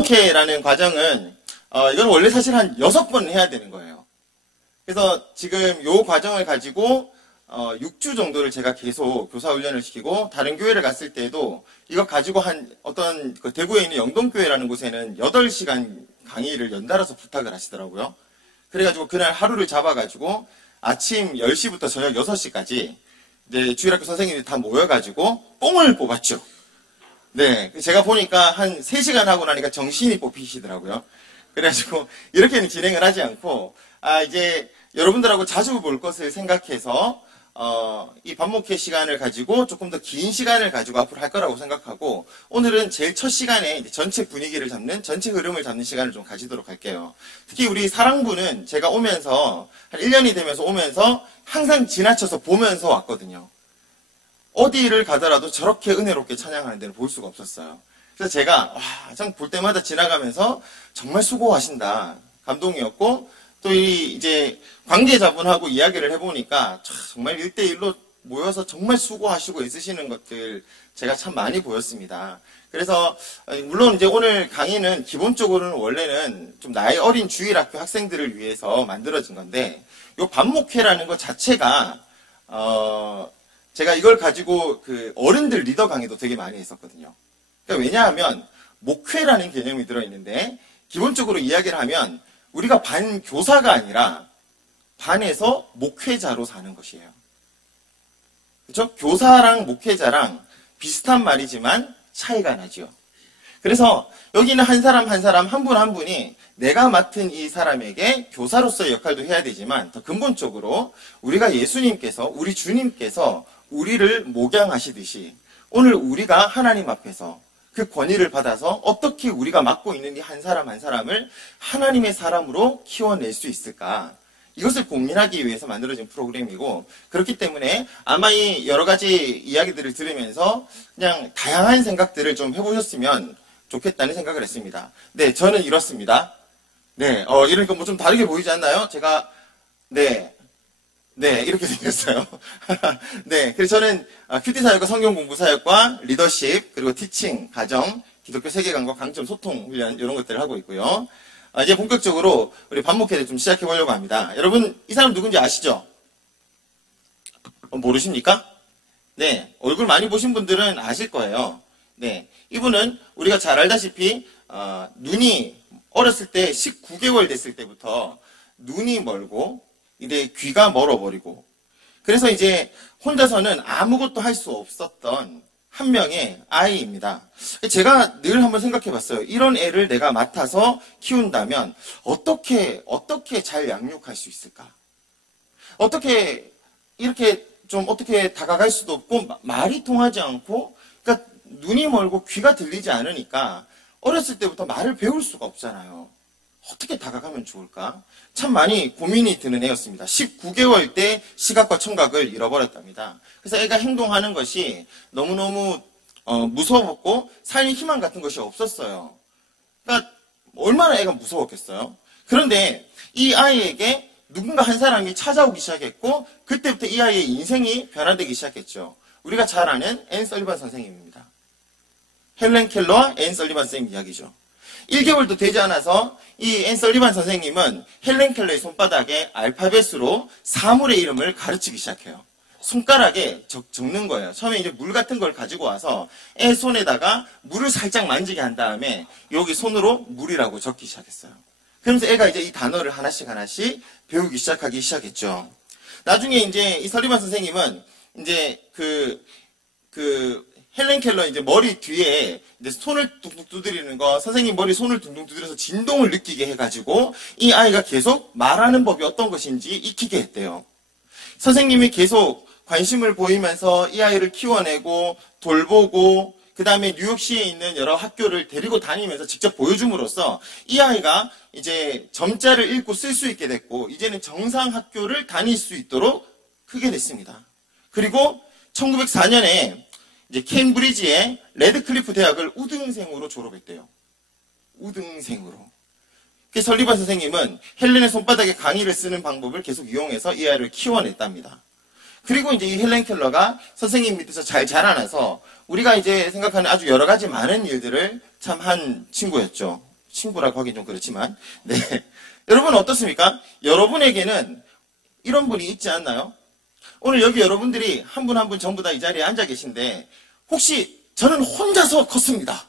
반목회라는 과정은 이건 원래 사실 한 6번 해야 되는 거예요. 그래서 지금 요 과정을 가지고 6주 정도를 제가 계속 교사 훈련을 시키고, 다른 교회를 갔을 때도 이거 가지고 한 어떤 그 대구에 있는 영동교회라는 곳에는 8시간 강의를 연달아서 부탁을 하시더라고요. 그래가지고 그날 하루를 잡아가지고 아침 10시부터 저녁 6시까지 이제 주일학교 선생님들이 다 모여가지고 뽕을 뽑았죠. 네, 제가 보니까 한 3시간 하고 나니까 정신이 뽑히시더라고요. 그래가지고 이렇게는 진행을 하지 않고, 이제 여러분들하고 자주 볼 것을 생각해서 이 반목회 시간을 가지고 조금 더 긴 시간을 가지고 앞으로 할 거라고 생각하고, 오늘은 제일 첫 시간에 이제 전체 분위기를 잡는, 전체 흐름을 잡는 시간을 좀 가지도록 할게요. 특히 우리 사랑부는 제가 오면서 한 1년이 되면서 오면서 항상 지나쳐서 보면서 왔거든요. 어디를 가더라도 저렇게 은혜롭게 찬양하는 데를 볼 수가 없었어요. 그래서 제가 참 볼 때마다 지나가면서 정말 수고하신다, 감동이었고, 또 이제 관계자분하고 이야기를 해보니까 정말 1대1로 모여서 정말 수고하시고 애쓰시는 것들 제가 참 많이 보였습니다. 그래서 물론 이제 오늘 강의는 기본적으로는 원래는 좀 나이 어린 주일학교 학생들을 위해서 만들어진 건데, 요 반목회라는 것 자체가 제가 이걸 가지고 그 어른들 리더 강의도 되게 많이 했었거든요. 그러니까 왜냐하면 목회라는 개념이 들어있는데, 기본적으로 이야기를 하면 우리가 반 교사가 아니라 반에서 목회자로 사는 것이에요. 그렇죠? 교사랑 목회자랑 비슷한 말이지만 차이가 나죠. 그래서 여기는 한 사람 한 사람, 한 분 한 분이 내가 맡은 이 사람에게 교사로서의 역할도 해야 되지만, 더 근본적으로 우리가 예수님께서, 우리 주님께서 우리를 목양하시듯이 오늘 우리가 하나님 앞에서 그 권위를 받아서 어떻게 우리가 맡고 있는 이 한 사람 한 사람을 하나님의 사람으로 키워낼 수 있을까, 이것을 고민하기 위해서 만들어진 프로그램이고, 그렇기 때문에 아마 이 여러 가지 이야기들을 들으면서 그냥 다양한 생각들을 좀 해보셨으면 좋겠다는 생각을 했습니다. 네, 저는 이렇습니다. 네, 이러니까 뭐 좀 다르게 보이지 않나요? 제가 이렇게 생겼어요. 네, 그래서 저는 큐티사역과 성경공부사역과 리더십, 그리고 티칭, 가정, 기독교 세계관과 강점, 소통 훈련, 이런 것들을 하고 있고요. 이제 본격적으로 우리 반목회를 좀 시작해 보려고 합니다. 여러분, 이 사람 누군지 아시죠? 모르십니까? 네, 얼굴 많이 보신 분들은 아실 거예요. 네, 이분은 우리가 잘 알다시피 눈이 어렸을 때 19개월 됐을 때부터 눈이 멀고 이제 귀가 멀어버리고, 그래서 이제 혼자서는 아무것도 할 수 없었던 한 명의 아이입니다. 제가 늘 한번 생각해 봤어요. 이런 애를 내가 맡아서 키운다면 어떻게 잘 양육할 수 있을까? 어떻게 이렇게 좀 어떻게 다가갈 수도 없고 말이 통하지 않고, 그러니까 눈이 멀고 귀가 들리지 않으니까 어렸을 때부터 말을 배울 수가 없잖아요. 어떻게 다가가면 좋을까? 참 많이 고민이 드는 애였습니다. 19개월 때 시각과 청각을 잃어버렸답니다. 그래서 애가 행동하는 것이 너무너무 무서웠고 삶의 희망 같은 것이 없었어요. 그러니까 얼마나 애가 무서웠겠어요. 그런데 이 아이에게 누군가 한 사람이 찾아오기 시작했고, 그때부터 이 아이의 인생이 변화되기 시작했죠. 우리가 잘 아는 앤 설리반 선생님입니다. 헬렌 켈러와 앤 설리반 선생님 이야기죠. 1개월도 되지 않아서 이 앤 설리반 선생님은 헬렌 켈러의 손바닥에 알파벳으로 사물의 이름을 가르치기 시작해요. 손가락에 적는 거예요. 처음에 이제 물 같은 걸 가지고 와서 애 손에다가 물을 살짝 만지게 한 다음에 여기 손으로 물이라고 적기 시작했어요. 그러면서 애가 이제 이 단어를 하나씩 배우기 시작했죠. 나중에 이제 이 설리반 선생님은 이제 헬렌 켈러 이제 머리 뒤에 이제 손을 둥둥 두드리는 거, 선생님 머리 손을 둥둥 두드려서 진동을 느끼게 해가지고 이 아이가 계속 말하는 법이 어떤 것인지 익히게 했대요. 선생님이 계속 관심을 보이면서 이 아이를 키워내고 돌보고, 그 다음에 뉴욕시에 있는 여러 학교를 데리고 다니면서 직접 보여줌으로써 이 아이가 이제 점자를 읽고 쓸 수 있게 됐고, 이제는 정상 학교를 다닐 수 있도록 크게 됐습니다. 그리고 1904년에 이제 캠브리지의 레드클리프 대학을 우등생으로 졸업했대요. 우등생으로. 그래서 설리반 선생님은 헬렌의 손바닥에 강의를 쓰는 방법을 계속 이용해서 이 아이를 키워냈답니다. 그리고 이제 이 헬렌 켈러가 선생님 밑에서 잘 자라나서 우리가 이제 생각하는 아주 여러 가지 많은 일들을 참 한 친구였죠. 친구라고 하긴 좀 그렇지만, 네. 여러분 어떻습니까? 여러분에게는 이런 분이 있지 않나요? 오늘 여기 여러분들이 한 분 한 분 전부 다 이 자리에 앉아 계신데, 혹시 저는 혼자서 컸습니다.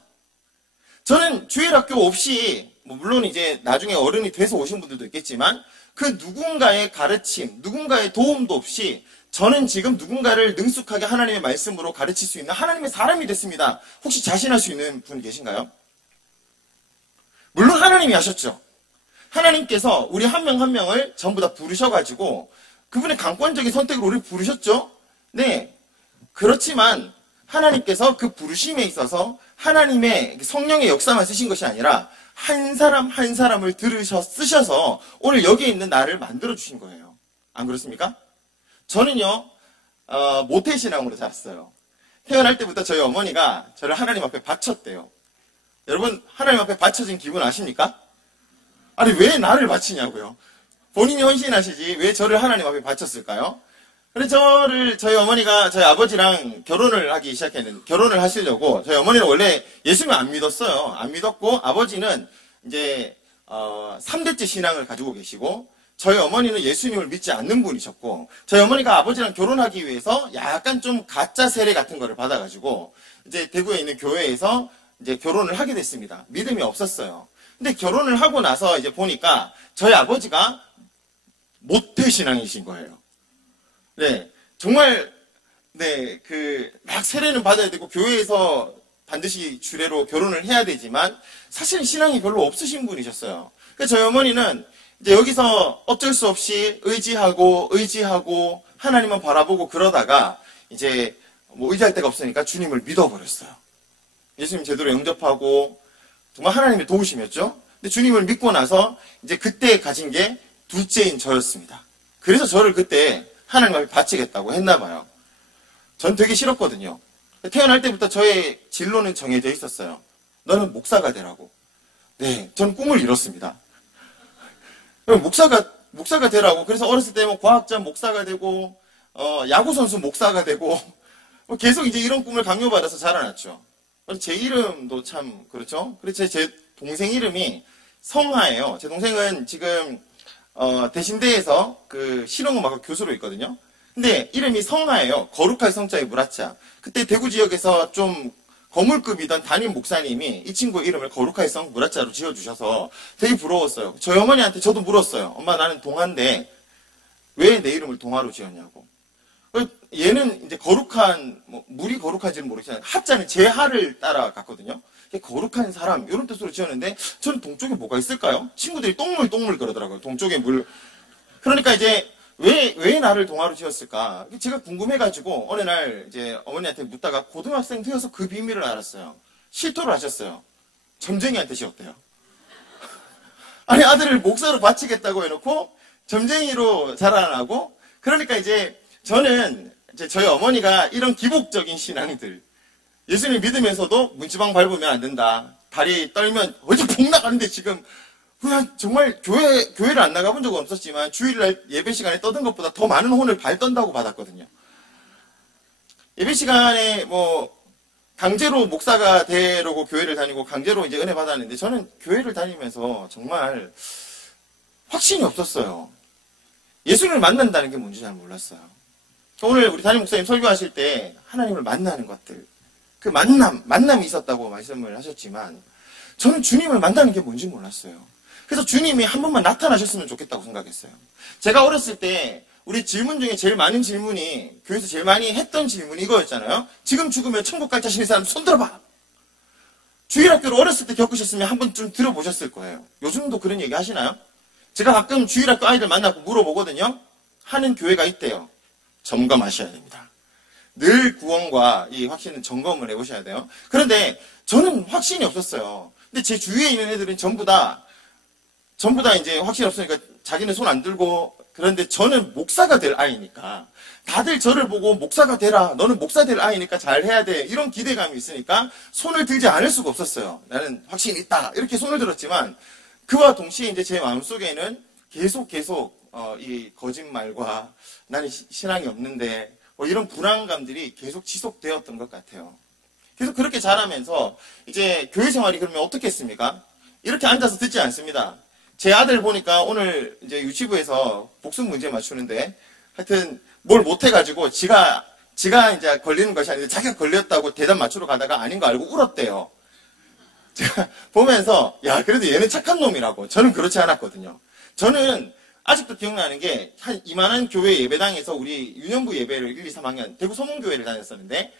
저는 주일학교 없이, 물론 이제 나중에 어른이 돼서 오신 분들도 있겠지만, 그 누군가의 가르침, 누군가의 도움도 없이 저는 지금 누군가를 능숙하게 하나님의 말씀으로 가르칠 수 있는 하나님의 사람이 됐습니다. 혹시 자신할 수 있는 분 계신가요? 물론 하나님이 하셨죠. 하나님께서 우리 한 명 한 명을 전부 다 부르셔가지고 그분의 강권적인 선택으로 우리를 부르셨죠. 네. 그렇지만 하나님께서 그 부르심에 있어서 하나님의 성령의 역사만 쓰신 것이 아니라 한 사람 한 사람을 쓰셔서 오늘 여기에 있는 나를 만들어주신 거예요. 안 그렇습니까? 저는요, 모태신앙으로 자랐어요. 태어날 때부터 저희 어머니가 저를 하나님 앞에 바쳤대요. 여러분, 하나님 앞에 바쳐진 기분 아십니까? 아니, 왜 나를 바치냐고요? 본인이 헌신하시지, 왜 저를 하나님 앞에 바쳤을까요? 그래서 저희 어머니가 저희 아버지랑 결혼을 하시려고, 저희 어머니는 원래 예수님을 안 믿었어요. 안 믿었고, 아버지는 이제, 3대째 신앙을 가지고 계시고, 저희 어머니는 예수님을 믿지 않는 분이셨고, 저희 어머니가 아버지랑 결혼하기 위해서 약간 좀 가짜 세례 같은 거를 받아가지고, 이제 대구에 있는 교회에서 이제 결혼을 하게 됐습니다. 믿음이 없었어요. 근데 결혼을 하고 나서 이제 보니까 저희 아버지가 모태신앙이신 거예요. 네. 정말, 네, 막 세례는 받아야 되고, 교회에서 반드시 주례로 결혼을 해야 되지만, 사실은 신앙이 별로 없으신 분이셨어요. 그래서 저희 어머니는 이제 여기서 어쩔 수 없이 의지하고 하나님만 바라보고 그러다가 이제 의지할 데가 없으니까 주님을 믿어버렸어요. 예수님 제대로 영접하고 정말 하나님의 도우심이었죠. 근데 주님을 믿고 나서 이제 그때 가진 게 둘째인 저였습니다. 그래서 저를 그때 하나님 앞에 바치겠다고 했나 봐요. 전 되게 싫었거든요. 태어날 때부터 저의 진로는 정해져 있었어요. 너는 목사가 되라고. 네, 전 꿈을 이뤘습니다. 목사가 되라고. 그래서 어렸을 때 과학자 목사가 되고, 야구선수 목사가 되고, 계속 이제 이런 꿈을 강요받아서 자라났죠. 제 이름도 참, 그렇죠? 그래서 제 동생 이름이 성하예요. 제 동생은 지금, 대신대에서 실용음악과 교수로 있거든요. 근데 이름이 성하예요. 거룩할 성자의 무라자. 그때 대구 지역에서 좀 거물급이던 담임 목사님이 이 친구의 이름을 거룩할 성 무라자로 지어주셔서 되게 부러웠어요. 저희 어머니한테 저도 물었어요. 엄마, 나는 동화인데 왜 내 이름을 동화로 지었냐고. 얘는 이제 거룩한, 물이 거룩한지는 모르겠지만 하자는 제하를 따라갔거든요. 거룩한 사람 이런 뜻으로 지었는데 저는 동쪽에 뭐가 있을까요? 친구들이 똥물 그러더라고요. 동쪽에 물. 그러니까 이제 왜 나를 동화로 지었을까? 제가 궁금해가지고 어느 날 이제 어머니한테 묻다가 고등학생 되어서 그 비밀을 알았어요. 실토를 하셨어요. 점쟁이한테 지었대요. 아니, 아들을 목사로 바치겠다고 해놓고 점쟁이로 자라나고. 그러니까 이제 저는 이제 저희 어머니가 이런 기복적인 신앙들, 예수님 믿으면서도 문지방 밟으면 안 된다. 다리 떨면 어디 폭 나가는데 지금 그냥 정말 교회를 안 나가본 적은 없었지만 주일날 예배 시간에 떠든 것보다 더 많은 혼을 발떤다고 받았거든요. 예배 시간에 강제로 목사가 되려고 교회를 다니고 강제로 이제 은혜 받았는데 저는 교회를 다니면서 정말 확신이 없었어요. 예수님을 만난다는 게 뭔지 잘 몰랐어요. 오늘 우리 담임 목사님 설교하실 때 하나님을 만나는 것들, 그 만남이 있었다고 말씀을 하셨지만 저는 주님을 만나는 게 뭔지 몰랐어요. 그래서 주님이 한 번만 나타나셨으면 좋겠다고 생각했어요. 제가 어렸을 때 우리 질문 중에 제일 많은 질문이, 교회에서 제일 많이 했던 질문이 이거였잖아요. 지금 죽으면 천국 갈 자신 있는 사람 손 들어봐. 주일학교를 어렸을 때 겪으셨으면 한 번쯤 들어보셨을 거예요. 요즘도 그런 얘기 하시나요? 제가 가끔 주일학교 아이들 만나고 물어보거든요. 하는 교회가 있대요. 점검하셔야 됩니다. 늘 구원과 이 확신은 점검을 해보셔야 돼요. 그런데 저는 확신이 없었어요. 근데 제 주위에 있는 애들은 전부 다 이제 확신이 없으니까 자기는 손 안 들고, 그런데 저는 목사가 될 아이니까 다들 저를 보고 목사가 되라, 너는 목사 될 아이니까 잘해야 돼, 이런 기대감이 있으니까 손을 들지 않을 수가 없었어요. 나는 확신이 있다 이렇게 손을 들었지만 그와 동시에 이제 제 마음속에는 계속 이 거짓말과 나는 신앙이 없는데 이런 불안감들이 계속 지속되었던 것 같아요. 계속 그렇게 자라면서 이제 교회 생활이 그러면 어떻게 했습니까? 이렇게 앉아서 듣지 않습니다. 제 아들 보니까 오늘 이제 유치부에서 복습 문제 맞추는데 하여튼 뭘 못해가지고 지가 이제 걸리는 것이 아닌데 자기가 걸렸다고 대답 맞추러 가다가 아닌 거 알고 울었대요. 제가 보면서 야 그래도 얘는 착한 놈이라고. 저는 그렇지 않았거든요. 저는 아직도 기억나는 게 한 이만한 교회 예배당에서 우리 유년부 예배를 1, 2, 3학년 대구 소문교회를 다녔었는데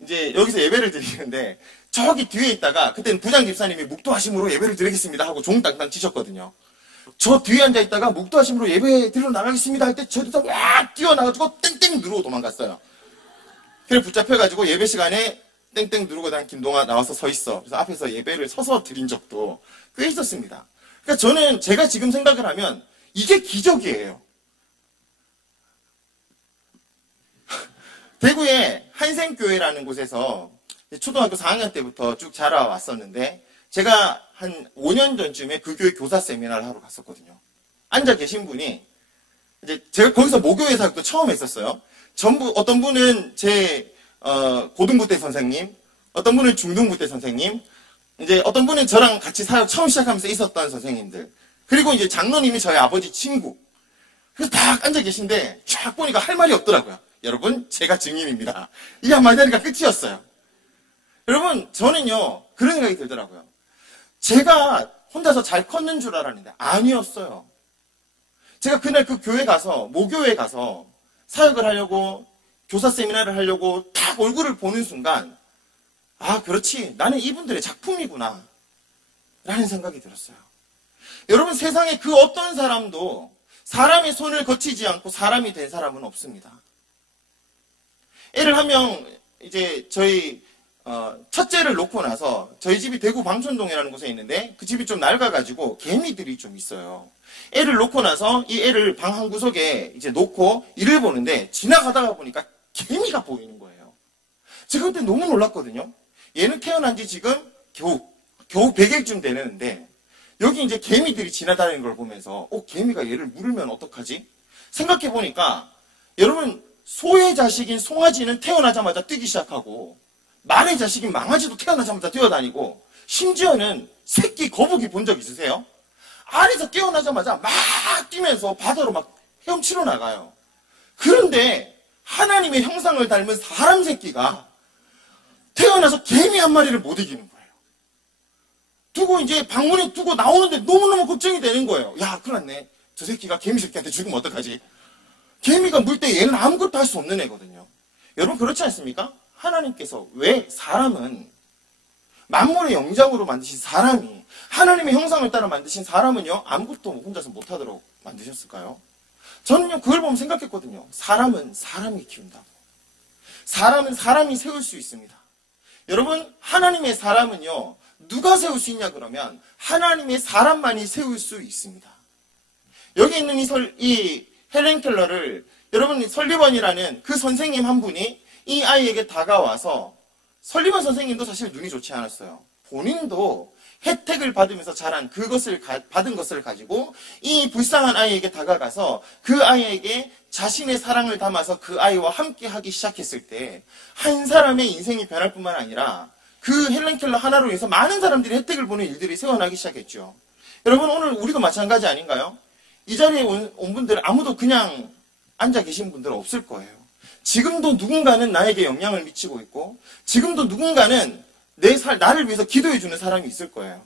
이제 여기서 예배를 드리는데 저기 뒤에 있다가 그때는 부장 집사님이 묵도하심으로 예배를 드리겠습니다 하고 종 땅땅 치셨거든요. 저 뒤에 앉아 있다가 묵도하심으로 예배 드리러 나가겠습니다 할 때 저기서 와 뛰어나가지고 땡땡 누르고 도망갔어요. 그래 붙잡혀가지고 예배 시간에 땡땡 누르고 난 김동아 나와서 서 있어. 그래서 앞에서 예배를 서서 드린 적도 꽤 있었습니다. 그러니까 저는 제가 지금 생각을 하면 이게 기적이에요. 대구의 한생교회라는 곳에서 초등학교 4학년 때부터 쭉 자라왔었는데 제가 한 5년 전쯤에 그 교회 교사 세미나를 하러 갔었거든요. 앉아 계신 분이 이제 제가 거기서 모교회 사역도 처음 했었어요. 전부 어떤 분은 제 고등부 때 선생님, 어떤 분은 중등부 때 선생님, 이제 어떤 분은 저랑 같이 사역 처음 시작하면서 있었던 선생님들, 그리고 이제 장로님이 저희 아버지 친구. 그래서 딱 앉아 계신데 쫙 보니까 할 말이 없더라고요. 여러분 제가 증인입니다. 이 한마디 하니까 끝이었어요. 여러분 저는요 그런 생각이 들더라고요. 제가 혼자서 잘 컸는 줄 알았는데 아니었어요. 제가 그날 그 교회 가서 모교회 가서 사역을 하려고 교사 세미나를 하려고 딱 얼굴을 보는 순간 아 그렇지 나는 이분들의 작품이구나 라는 생각이 들었어요. 여러분 세상에 그 어떤 사람도 사람의 손을 거치지 않고 사람이 된 사람은 없습니다. 애를 한 명 이제 저희 첫째를 놓고 나서 저희 집이 대구 방촌동이라는 곳에 있는데 그 집이 좀 낡아가지고 개미들이 좀 있어요. 애를 놓고 나서 이 애를 방 한 구석에 이제 놓고 일을 보는데 지나가다가 보니까 개미가 보이는 거예요. 제가 그때 너무 놀랐거든요. 얘는 태어난 지 지금 겨우 100일쯤 되는데 여기 이제 개미들이 지나다니는 걸 보면서 개미가 얘를 물으면 어떡하지? 생각해 보니까 여러분 소의 자식인 송아지는 태어나자마자 뛰기 시작하고 말의 자식인 망아지도 태어나자마자 뛰어다니고 심지어는 새끼 거북이 본 적 있으세요? 알에서 깨어나자마자 막 뛰면서 바다로 막 헤엄치러 나가요. 그런데 하나님의 형상을 닮은 사람 새끼가 태어나서 개미 한 마리를 못 이기는 거예요. 두고 이제 방문에 두고 나오는데 너무너무 걱정이 되는 거예요. 야 큰일 났네. 저 새끼가 개미 새끼한테 죽으면 어떡하지? 개미가 물 때 얘는 아무것도 할 수 없는 애거든요. 여러분 그렇지 않습니까? 하나님께서 왜 사람은 만물의 영장으로 만드신 사람이 하나님의 형상을 따라 만드신 사람은요 아무것도 혼자서 못하도록 만드셨을까요? 저는요 그걸 보면 생각했거든요. 사람은 사람이 키운다고. 사람은 사람이 세울 수 있습니다. 여러분 하나님의 사람은요 누가 세울 수 있냐 그러면 하나님의 사람만이 세울 수 있습니다. 여기 있는 이 헬렌 켈러를 여러분 설리번이라는 그 선생님 한 분이 이 아이에게 다가와서 설리번 선생님도 사실 눈이 좋지 않았어요. 본인도 혜택을 받으면서 자란 받은 것을 가지고 이 불쌍한 아이에게 다가가서 그 아이에게 자신의 사랑을 담아서 그 아이와 함께 하기 시작했을 때 한 사람의 인생이 변할 뿐만 아니라 그 헬렌 켈러 하나로 인해서 많은 사람들이 혜택을 보는 일들이 생겨나기 시작했죠. 여러분 오늘 우리도 마찬가지 아닌가요? 이 자리에 온 분들 아무도 그냥 앉아 계신 분들은 없을 거예요. 지금도 누군가는 나에게 영향을 미치고 있고 지금도 누군가는 나를 위해서 기도해 주는 사람이 있을 거예요.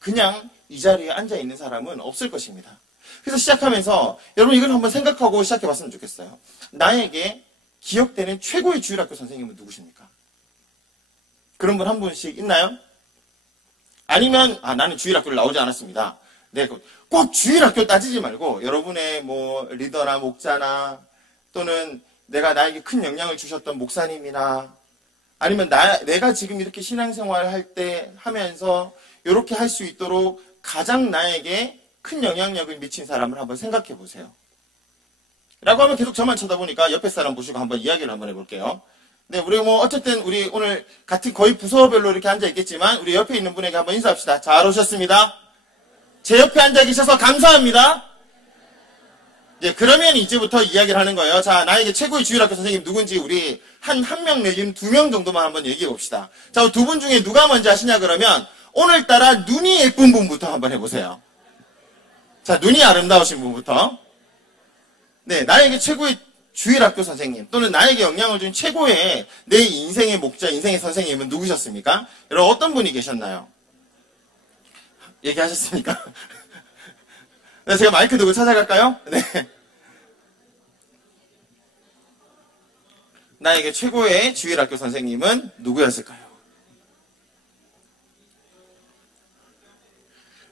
그냥 이 자리에 앉아 있는 사람은 없을 것입니다. 그래서 시작하면서 여러분 이걸 한번 생각하고 시작해 봤으면 좋겠어요. 나에게 기억되는 최고의 주일학교 선생님은 누구십니까? 그런 분 한 분씩 있나요? 아니면 나는 주일학교를 나오지 않았습니다. 네, 꼭 주일학교 따지지 말고 여러분의 뭐 리더나 목자나 또는 나에게 큰 영향을 주셨던 목사님이나 아니면 내가 지금 이렇게 신앙생활 할 때 하면서 이렇게 할 수 있도록 가장 나에게 큰 영향력을 미친 사람을 한번 생각해 보세요. 라고 하면 계속 저만 쳐다보니까 옆에 사람 보시고 한번 이야기를 한번 해볼게요. 네, 우리 어쨌든 우리 오늘 같은 거의 부서별로 이렇게 앉아 있겠지만 우리 옆에 있는 분에게 한번 인사합시다. 잘 오셨습니다. 제 옆에 앉아 계셔서 감사합니다. 네, 그러면 이제부터 이야기를 하는 거예요. 자, 나에게 최고의 주일학교 선생님 누군지 우리 한 명 내지는 2명 정도만 한번 얘기해 봅시다. 자, 두 분 중에 누가 먼저 하시냐 그러면 오늘따라 눈이 예쁜 분부터 한번 해보세요. 자, 눈이 아름다우신 분부터. 네, 나에게 최고의 주일학교 선생님 또는 나에게 영향을 준 최고의 내 인생의 목자, 인생의 선생님은 누구셨습니까? 여러분 어떤 분이 계셨나요? 얘기하셨습니까? 네, 제가 마이크 두고 찾아갈까요? 네. 나에게 최고의 주일학교 선생님은 누구였을까요?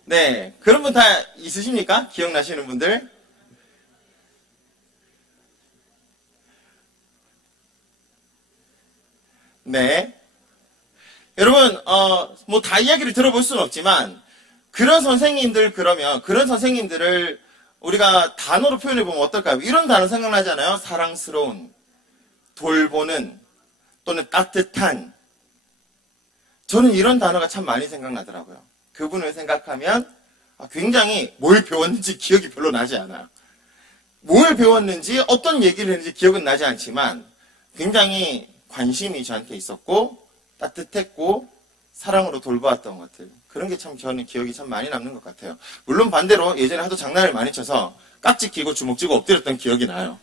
네, 그런 분 다 있으십니까? 기억나시는 분들? 네. 여러분, 뭐 다 이야기를 들어볼 수는 없지만, 그런 선생님들을 우리가 단어로 표현해보면 어떨까요? 이런 단어 생각나잖아요. 사랑스러운, 돌보는, 또는 따뜻한. 저는 이런 단어가 참 많이 생각나더라고요. 그분을 생각하면 굉장히 뭘 배웠는지 기억이 별로 나지 않아요. 뭘 배웠는지 어떤 얘기를 했는지 기억은 나지 않지만 굉장히 관심이 저한테 있었고 따뜻했고 사랑으로 돌보았던 것들, 그런 게 참 저는 기억이 참 많이 남는 것 같아요. 물론 반대로 예전에 하도 장난을 많이 쳐서 깍지 끼고 주먹 쥐고 엎드렸던 기억이 나요.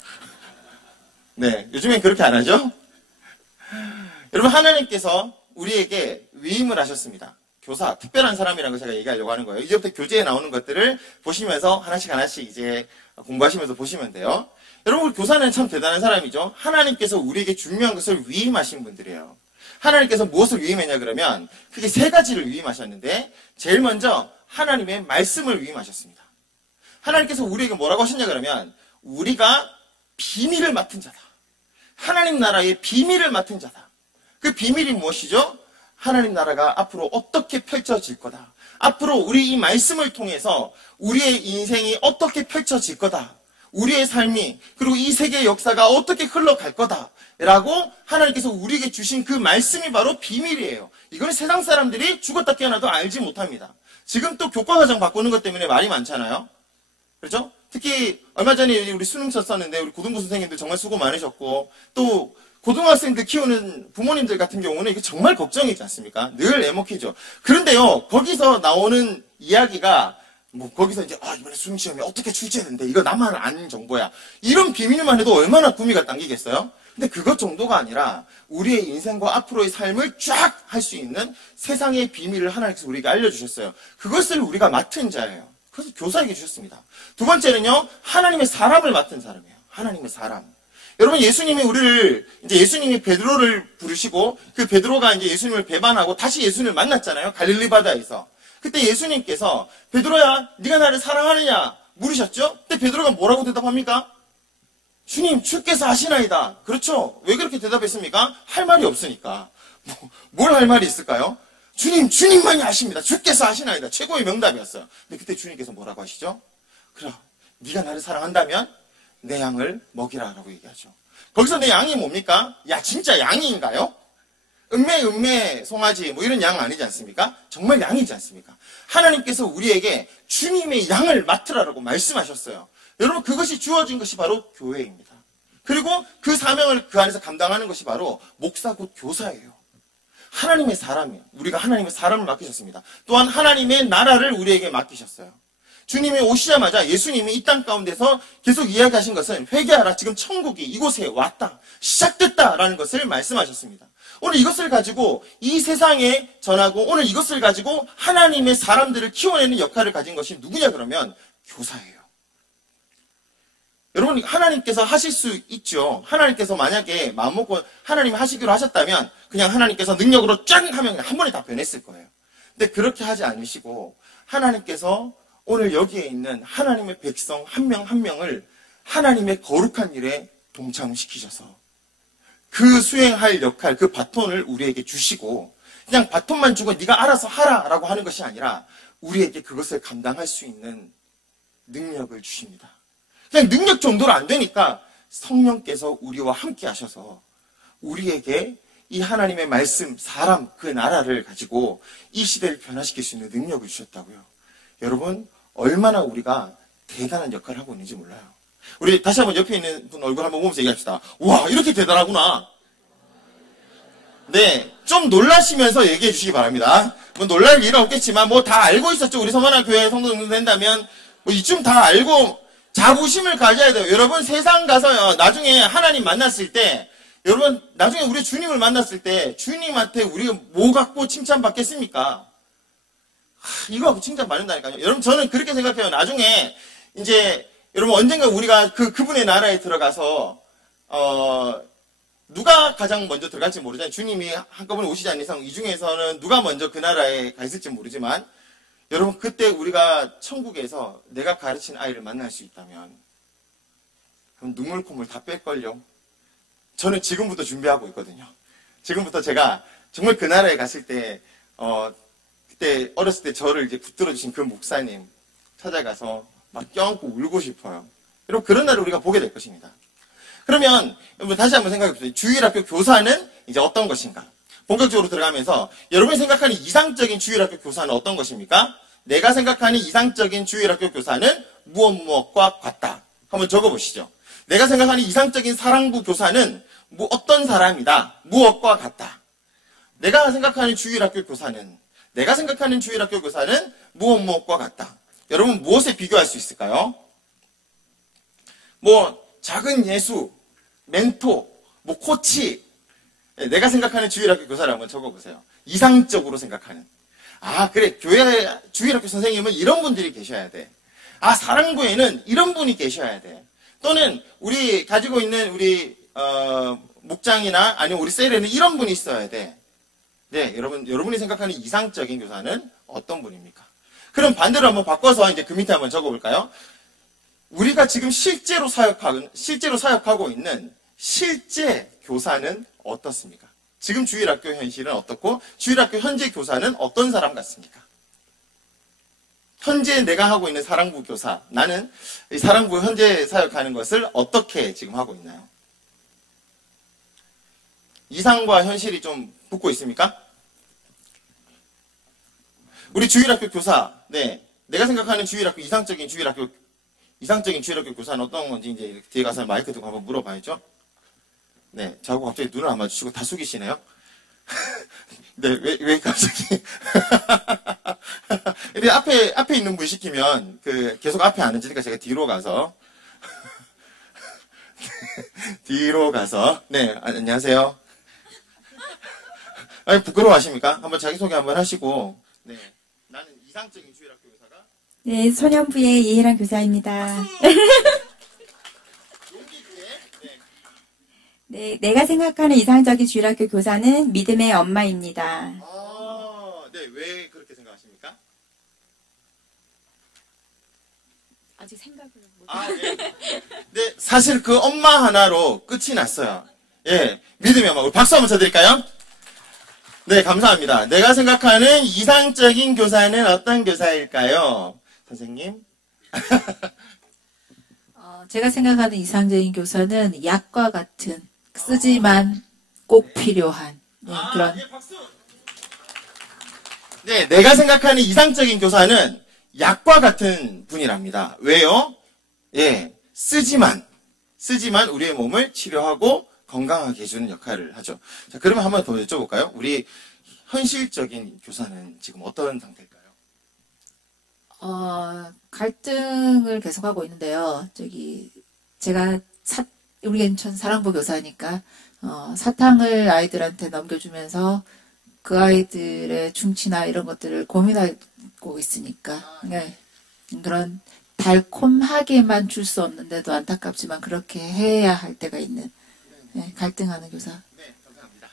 네, 요즘엔 그렇게 안 하죠? 여러분, 하나님께서 우리에게 위임을 하셨습니다. 교사, 특별한 사람이라는 걸 제가 얘기하려고 하는 거예요. 이제부터 교재에 나오는 것들을 보시면서 하나씩 이제 공부하시면서 보시면 돼요. 여러분, 교사는 참 대단한 사람이죠. 하나님께서 우리에게 중요한 것을 위임하신 분들이에요. 하나님께서 무엇을 위임했냐 그러면 크게 세 가지를 위임하셨는데, 제일 먼저 하나님의 말씀을 위임하셨습니다. 하나님께서 우리에게 뭐라고 하셨냐 그러면 우리가 비밀을 맡은 자다. 하나님 나라의 비밀을 맡은 자다. 그 비밀이 무엇이죠? 하나님 나라가 앞으로 어떻게 펼쳐질 거다. 앞으로 우리 이 말씀을 통해서 우리의 인생이 어떻게 펼쳐질 거다. 우리의 삶이, 그리고 이 세계의 역사가 어떻게 흘러갈 거다. 라고 하나님께서 우리에게 주신 그 말씀이 바로 비밀이에요. 이걸 세상 사람들이 죽었다 깨어나도 알지 못합니다. 지금 또 교과과정 바꾸는 것 때문에 말이 많잖아요. 그렇죠? 특히 얼마 전에 우리 수능 쳤었는데 우리 고등부 선생님들 정말 수고 많으셨고, 또 고등학생들 키우는 부모님들 같은 경우는 이게 정말 걱정이지 않습니까? 늘 애먹히죠. 그런데요, 거기서 나오는 이야기가 뭐 거기서 이제 이번에 수능 시험이 어떻게 출제되는데 이거 나만 아는 정보야. 이런 비밀만 해도 얼마나 구미가 당기겠어요? 근데 그것 정도가 아니라 우리의 인생과 앞으로의 삶을 쫙 할 수 있는 세상의 비밀을 하나님께서 우리에게 알려주셨어요. 그것을 우리가 맡은 자예요. 그래서 교사에게 주셨습니다. 두 번째는요, 하나님의 사람을 맡은 사람이에요. 하나님의 사람. 여러분, 예수님이 베드로를 부르시고 그 베드로가 이제 예수님을 배반하고 다시 예수님을 만났잖아요. 갈릴리 바다에서. 그때 예수님께서 베드로야, 네가 나를 사랑하느냐 물으셨죠? 그때 베드로가 뭐라고 대답합니까? 주님, 주께서 아시나이다. 그렇죠? 왜 그렇게 대답했습니까? 할 말이 없으니까. 뭘 할 말이 있을까요? 주님, 주님만이 아십니다. 주께서 아시나이다. 최고의 명답이었어요. 근데 그때 주님께서 뭐라고 하시죠? 그래, 네가 나를 사랑한다면 내 양을 먹이라라고 얘기하죠. 거기서 내 양이 뭡니까? 야, 진짜 양인가요? 음매, 송아지 뭐 이런 양 아니지 않습니까? 정말 양이지 않습니까? 하나님께서 우리에게 주님의 양을 맡으라고 말씀하셨어요. 여러분, 그것이 주어진 것이 바로 교회입니다. 그리고 그 사명을 그 안에서 감당하는 것이 바로 목사 곧 교사예요. 하나님의 사람이에요. 우리가 하나님의 사람을 맡기셨습니다. 또한 하나님의 나라를 우리에게 맡기셨어요. 주님이 오시자마자 예수님이 이 땅 가운데서 계속 이야기하신 것은 회개하라. 지금 천국이 이곳에 왔다. 시작됐다라는 것을 말씀하셨습니다. 오늘 이것을 가지고 이 세상에 전하고 오늘 이것을 가지고 하나님의 사람들을 키워내는 역할을 가진 것이 누구냐 그러면 교사예요. 여러분, 하나님께서 하실 수 있죠. 하나님께서 만약에 마음먹고 하나님이 하시기로 하셨다면 그냥 하나님께서 능력으로 짠 하면 한 번에 다 변했을 거예요. 근데 그렇게 하지 않으시고 하나님께서 오늘 여기에 있는 하나님의 백성 한 명 한 명을 하나님의 거룩한 일에 동참시키셔서 그 수행할 역할, 그 바톤을 우리에게 주시고 그냥 바톤만 주고 네가 알아서 하라라고 하는 것이 아니라 우리에게 그것을 감당할 수 있는 능력을 주십니다. 그냥 능력 정도로 안 되니까 성령께서 우리와 함께 하셔서 우리에게 이 하나님의 말씀, 사람, 그 나라를 가지고 이 시대를 변화시킬 수 있는 능력을 주셨다고요. 여러분, 얼마나 우리가 대단한 역할을 하고 있는지 몰라요. 우리 다시 한번 옆에 있는 분 얼굴 한번 보면서 얘기합시다. 와, 이렇게 대단하구나. 네, 좀 놀라시면서 얘기해 주시기 바랍니다. 뭐 놀랄 일은 없겠지만 뭐 다 알고 있었죠. 우리 서만화 교회 성도 정도 된다면 뭐 이쯤 다 알고 자부심을 가져야 돼요. 여러분 세상 가서요. 나중에 하나님 만났을 때 여러분 나중에 우리 주님을 만났을 때 주님한테 우리가 뭐 갖고 칭찬받겠습니까? 이거 갖고 칭찬받는다니까요. 여러분 저는 그렇게 생각해요. 나중에 이제 여러분 언젠가 우리가 그분의 나라에 들어가서 누가 가장 먼저 들어갈지 모르잖아요. 주님이 한꺼번에 오시지 않는 이상 이 중에서는 누가 먼저 그 나라에 가 있을지 모르지만 여러분 그때 우리가 천국에서 내가 가르친 아이를 만날 수 있다면 그럼 눈물 콧물 다 뺄걸요. 저는 지금부터 준비하고 있거든요. 지금부터 제가 정말 그 나라에 갔을 때 그때 어렸을 때 저를 이제 붙들어 주신 그 목사님 찾아가서 막 껴안고 울고 싶어요. 여러분 그런 날을 우리가 보게 될 것입니다. 그러면 여러분 다시 한번 생각해 보세요. 주일학교 교사는 이제 어떤 것인가? 본격적으로 들어가면서 여러분이 생각하는 이상적인 주일학교 교사는 어떤 것입니까? 내가 생각하는 이상적인 주일학교 교사는 무엇과 같다. 한번 적어보시죠. 내가 생각하는 이상적인 사랑부 교사는 어떤 사람이다. 무엇과 같다. 내가 생각하는 주일학교 교사는 무엇과 같다. 여러분 무엇에 비교할 수 있을까요? 뭐 작은 예수, 멘토, 뭐 코치. 내가 생각하는 주일학교 교사를 한번 적어보세요. 이상적으로 생각하는. 아 그래 교회 주일학교 선생님은 이런 분들이 계셔야 돼. 아 사랑부에는 이런 분이 계셔야 돼. 또는 우리 가지고 있는 우리 목장이나 아니면 우리 셀에는 이런 분이 있어야 돼. 네 여러분이 생각하는 이상적인 교사는 어떤 분입니까? 그럼 반대로 한번 바꿔서 이제 그 밑에 한번 적어볼까요? 우리가 지금 실제로 사역하고 있는 실제 교사는 어떻습니까? 지금 주일학교 현실은 어떻고 주일학교 현재 교사는 어떤 사람 같습니까? 현재 내가 하고 있는 사랑부 교사, 나는 이 사랑부 현재 사역하는 것을 어떻게 지금 하고 있나요? 이상과 현실이 좀 붙고 있습니까? 우리 주일학교 교사, 네, 내가 생각하는 주일학교 이상적인 주일학교 교사는 어떤 건지 이제 뒤에 가서 마이크 두고 한번 물어봐야죠. 네, 저하고 갑자기 눈을 안 마주치고 다 숙이시네요. 네, 왜 갑자기. 근데 앞에 있는 분 시키면, 계속 앞에 안 앉으니까 제가 뒤로 가서. 네, 안녕하세요. 아니, 부끄러워하십니까? 한번 자기소개 한번 하시고, 네, 나는 이상적인 주일학교 교사가. 네, 소년부의 이혜란 교사입니다. 네, 내가 생각하는 이상적인 주일학교 교사는 믿음의 엄마입니다. 네, 왜 그렇게 생각하십니까? 아직 생각을 못. 네. 네, 사실 그 엄마 하나로 끝이 났어요. 예, 믿음의 엄마. 우리 박수 한번 쳐드릴까요? 네, 감사합니다. 내가 생각하는 이상적인 교사는 어떤 교사일까요? 선생님? 제가 생각하는 이상적인 교사는 약과 같은 쓰지만 꼭 필요한 그런. 예, 박수. 네, 내가 생각하는 이상적인 교사는 약과 같은 분이랍니다. 왜요? 예, 쓰지만 우리의 몸을 치료하고 건강하게 해주는 역할을 하죠. 자, 그러면 한번 더 여쭤볼까요? 우리 현실적인 교사는 지금 어떤 상태일까요? 갈등을 계속하고 있는데요. 제가 우리 인천 사랑부 교사니까, 사탕을 아이들한테 넘겨주면서 그 아이들의 중치나 이런 것들을 고민하고 있으니까, 네. 그런 달콤하게만 줄 수 없는데도 안타깝지만 그렇게 해야 할 때가 있는, 네, 갈등하는 교사. 네, 감사합니다.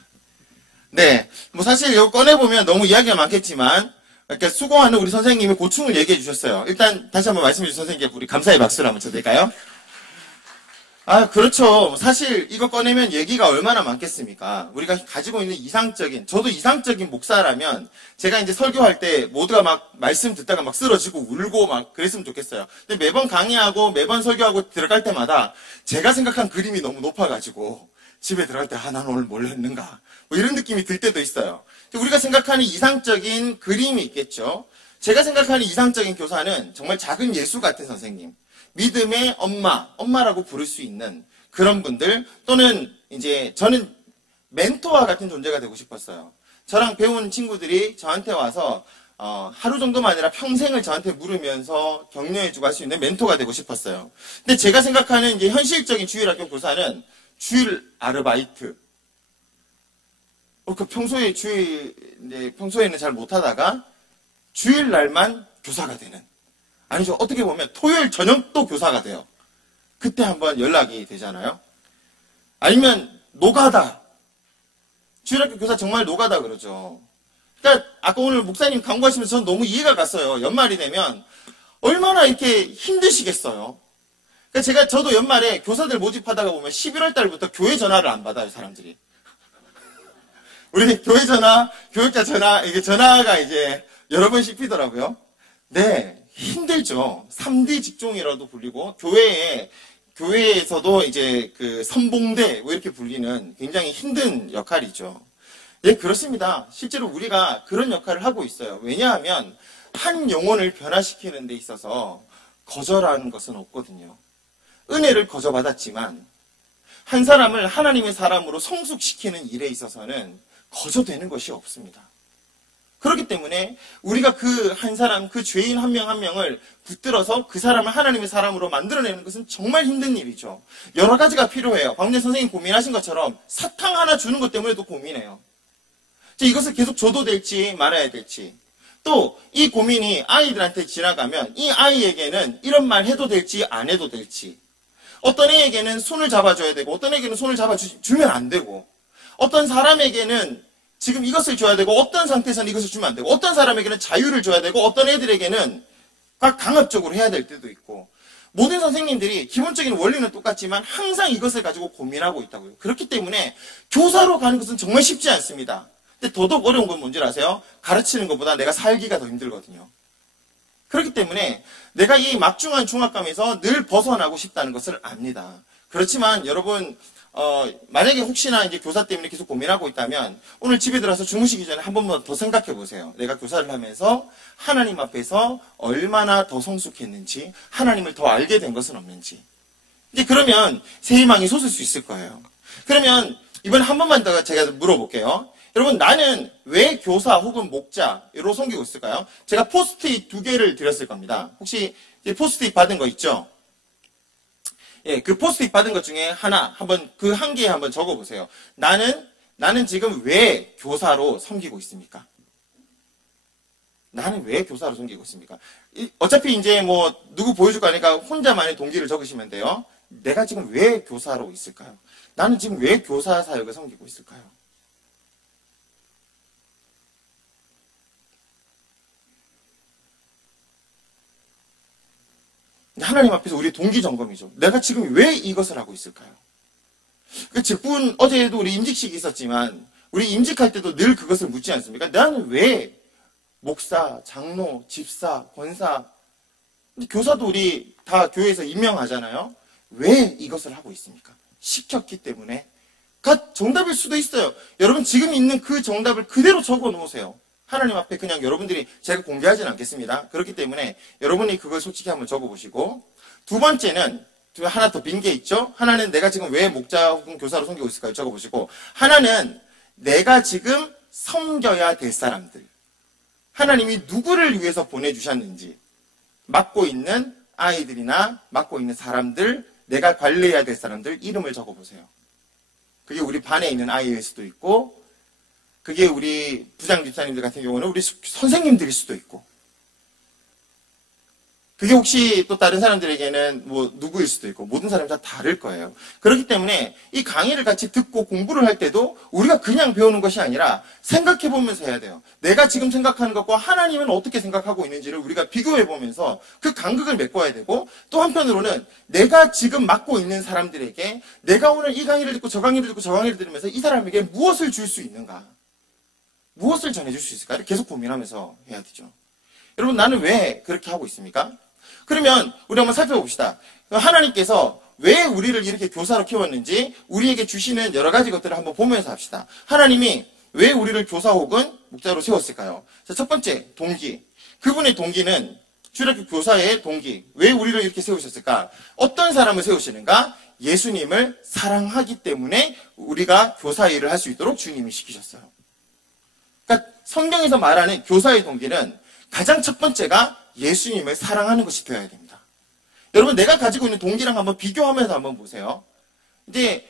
네, 뭐 사실 이거 꺼내보면 너무 이야기가 많겠지만, 이렇게 수고하는 우리 선생님의 고충을 얘기해 주셨어요. 일단 다시 한번 말씀해 주신 선생님께 우리 감사의 박수를 한번 쳐드릴까요? 그렇죠. 사실 이거 꺼내면 얘기가 얼마나 많겠습니까? 우리가 가지고 있는 저도 이상적인 목사라면 제가 이제 설교할 때 모두가 막 말씀 듣다가 막 쓰러지고 울고 막 그랬으면 좋겠어요. 근데 매번 강의하고 매번 설교하고 들어갈 때마다 제가 생각한 그림이 너무 높아가지고 집에 들어갈 때 나는 오늘 뭘 했는가 뭐 이런 느낌이 들 때도 있어요. 우리가 생각하는 이상적인 그림이 있겠죠. 제가 생각하는 이상적인 교사는 정말 작은 예수 같은 선생님, 믿음의 엄마라고 부를 수 있는 그런 분들, 또는 이제 저는 멘토와 같은 존재가 되고 싶었어요. 저랑 배운 친구들이 저한테 와서 하루 정도만 아니라 평생을 저한테 물으면서 격려해주고 할 수 있는 멘토가 되고 싶었어요. 근데 제가 생각하는 이제 현실적인 주일학교 교사는 주일 아르바이트. 평소에는 잘 못하다가 주일날만 교사가 되는. 아니죠. 어떻게 보면 토요일 저녁도 교사가 돼요. 그때 한번 연락이 되잖아요. 아니면 노가다. 주일학교 교사 정말 노가다 그러죠. 그러니까 아까 오늘 목사님 강구하시면서 저는 너무 이해가 갔어요. 연말이 되면 얼마나 이렇게 힘드시겠어요. 그러니까 저도 연말에 교사들 모집하다가 보면 11월 달부터 교회 전화를 안 받아요, 사람들이. 우리 교회 전화, 교육자 전화, 이게 전화가 이제 여러 번 씹히더라고요. 네, 힘들죠. 3D 직종이라도 불리고, 교회에서도 이제 그 선봉대, 뭐 이렇게 불리는 굉장히 힘든 역할이죠. 네, 그렇습니다. 실제로 우리가 그런 역할을 하고 있어요. 왜냐하면, 한 영혼을 변화시키는 데 있어서 거절하는 것은 없거든요. 은혜를 거저받았지만, 한 사람을 하나님의 사람으로 성숙시키는 일에 있어서는 거저되는 것이 없습니다. 그렇기 때문에 우리가 그 한 사람, 그 죄인 한 명 한 명을 붙들어서 그 사람을 하나님의 사람으로 만들어내는 것은 정말 힘든 일이죠. 여러 가지가 필요해요. 방금 전에 선생님 고민하신 것처럼 사탕 하나 주는 것 때문에도 고민해요. 이것을 계속 줘도 될지 말아야 될지. 또 이 고민이 아이들한테 지나가면 이 아이에게는 이런 말 해도 될지 안 해도 될지. 어떤 애에게는 손을 잡아줘야 되고 어떤 애에게는 손을 잡아주면 안 되고 어떤 사람에게는 지금 이것을 줘야 되고 어떤 상태에서는 이것을 주면 안 되고 어떤 사람에게는 자유를 줘야 되고 어떤 애들에게는 강압적으로 해야 될 때도 있고 모든 선생님들이 기본적인 원리는 똑같지만 항상 이것을 가지고 고민하고 있다고요. 그렇기 때문에 교사로 가는 것은 정말 쉽지 않습니다. 근데 더더욱 어려운 건 뭔지 아세요? 가르치는 것보다 내가 살기가 더 힘들거든요. 그렇기 때문에 내가 이 막중한 중압감에서 늘 벗어나고 싶다는 것을 압니다. 그렇지만 여러분 만약에 혹시나 이제 교사 때문에 계속 고민하고 있다면 오늘 집에 들어서 주무시기 전에 한 번만 더 생각해 보세요. 내가 교사를 하면서 하나님 앞에서 얼마나 더 성숙했는지 하나님을 더 알게 된 것은 없는지. 이제 그러면 새 희망이 솟을 수 있을 거예요. 그러면 이번에 한 번만 더 제가 물어볼게요. 여러분 나는 왜 교사 혹은 목자로 섬기고 있을까요? 제가 포스트잇 2개를 드렸을 겁니다. 혹시 포스트잇 받은 거 있죠? 예, 그 포스트잇 받은 것 중에 하나, 한번, 그 한 개에 한번 적어보세요. 나는 지금 왜 교사로 섬기고 있습니까? 나는 왜 교사로 섬기고 있습니까? 어차피 이제 뭐, 누구 보여줄 거 아니까 혼자만의 동기를 적으시면 돼요. 내가 지금 왜 교사로 있을까요? 나는 지금 왜 교사 사역을 섬기고 있을까요? 하나님 앞에서 우리의 동기 점검이죠. 내가 지금 왜 이것을 하고 있을까요? 그 직분, 어제도 우리 임직식이 있었지만, 우리 임직할 때도 늘 그것을 묻지 않습니까? 나는 왜 목사, 장로, 집사, 권사, 교사도 우리 다 교회에서 임명하잖아요. 왜 이것을 하고 있습니까? 시켰기 때문에. 정답일 수도 있어요. 여러분 지금 있는 그 정답을 그대로 적어 놓으세요. 하나님 앞에 그냥 여러분들이 제가 공개하지는 않겠습니다. 그렇기 때문에 여러분이 그걸 솔직히 한번 적어보시고 두 번째는 하나 더 빈 게 있죠. 하나는 내가 지금 왜 목자 혹은 교사로 섬기고 있을까요? 적어보시고 하나는 내가 지금 섬겨야 될 사람들. 하나님이 누구를 위해서 보내주셨는지 맡고 있는 아이들이나 맡고 있는 사람들, 내가 관리해야 될 사람들 이름을 적어보세요. 그게 우리 반에 있는 아이일 수도 있고 그게 우리 부장 집사님들 같은 경우는 우리 선생님들일 수도 있고 그게 혹시 또 다른 사람들에게는 뭐 누구일 수도 있고 모든 사람이 다 다를 거예요. 그렇기 때문에 이 강의를 같이 듣고 공부를 할 때도 우리가 그냥 배우는 것이 아니라 생각해 보면서 해야 돼요. 내가 지금 생각하는 것과 하나님은 어떻게 생각하고 있는지를 우리가 비교해 보면서 그 간극을 메꿔야 되고 또 한편으로는 내가 지금 맡고 있는 사람들에게 내가 오늘 이 강의를 듣고 저 강의를 듣고 저 강의를 들으면서 이 사람에게 무엇을 줄 수 있는가? 무엇을 전해줄 수 있을까를 계속 고민하면서 해야 되죠. 여러분 나는 왜 그렇게 하고 있습니까? 그러면 우리 한번 살펴봅시다. 하나님께서 왜 우리를 이렇게 교사로 키웠는지 우리에게 주시는 여러 가지 것들을 한번 보면서 합시다. 하나님이 왜 우리를 교사 혹은 목자로 세웠을까요? 자, 첫 번째 동기. 그분의 동기는 주일학교 교사의 동기. 왜 우리를 이렇게 세우셨을까? 어떤 사람을 세우시는가? 예수님을 사랑하기 때문에 우리가 교사 일을 할 수 있도록 주님이 시키셨어요. 그러니까 성경에서 말하는 교사의 동기는 가장 첫 번째가 예수님을 사랑하는 것이 되어야 됩니다. 여러분, 내가 가지고 있는 동기랑 한번 비교하면서 한번 보세요. 이제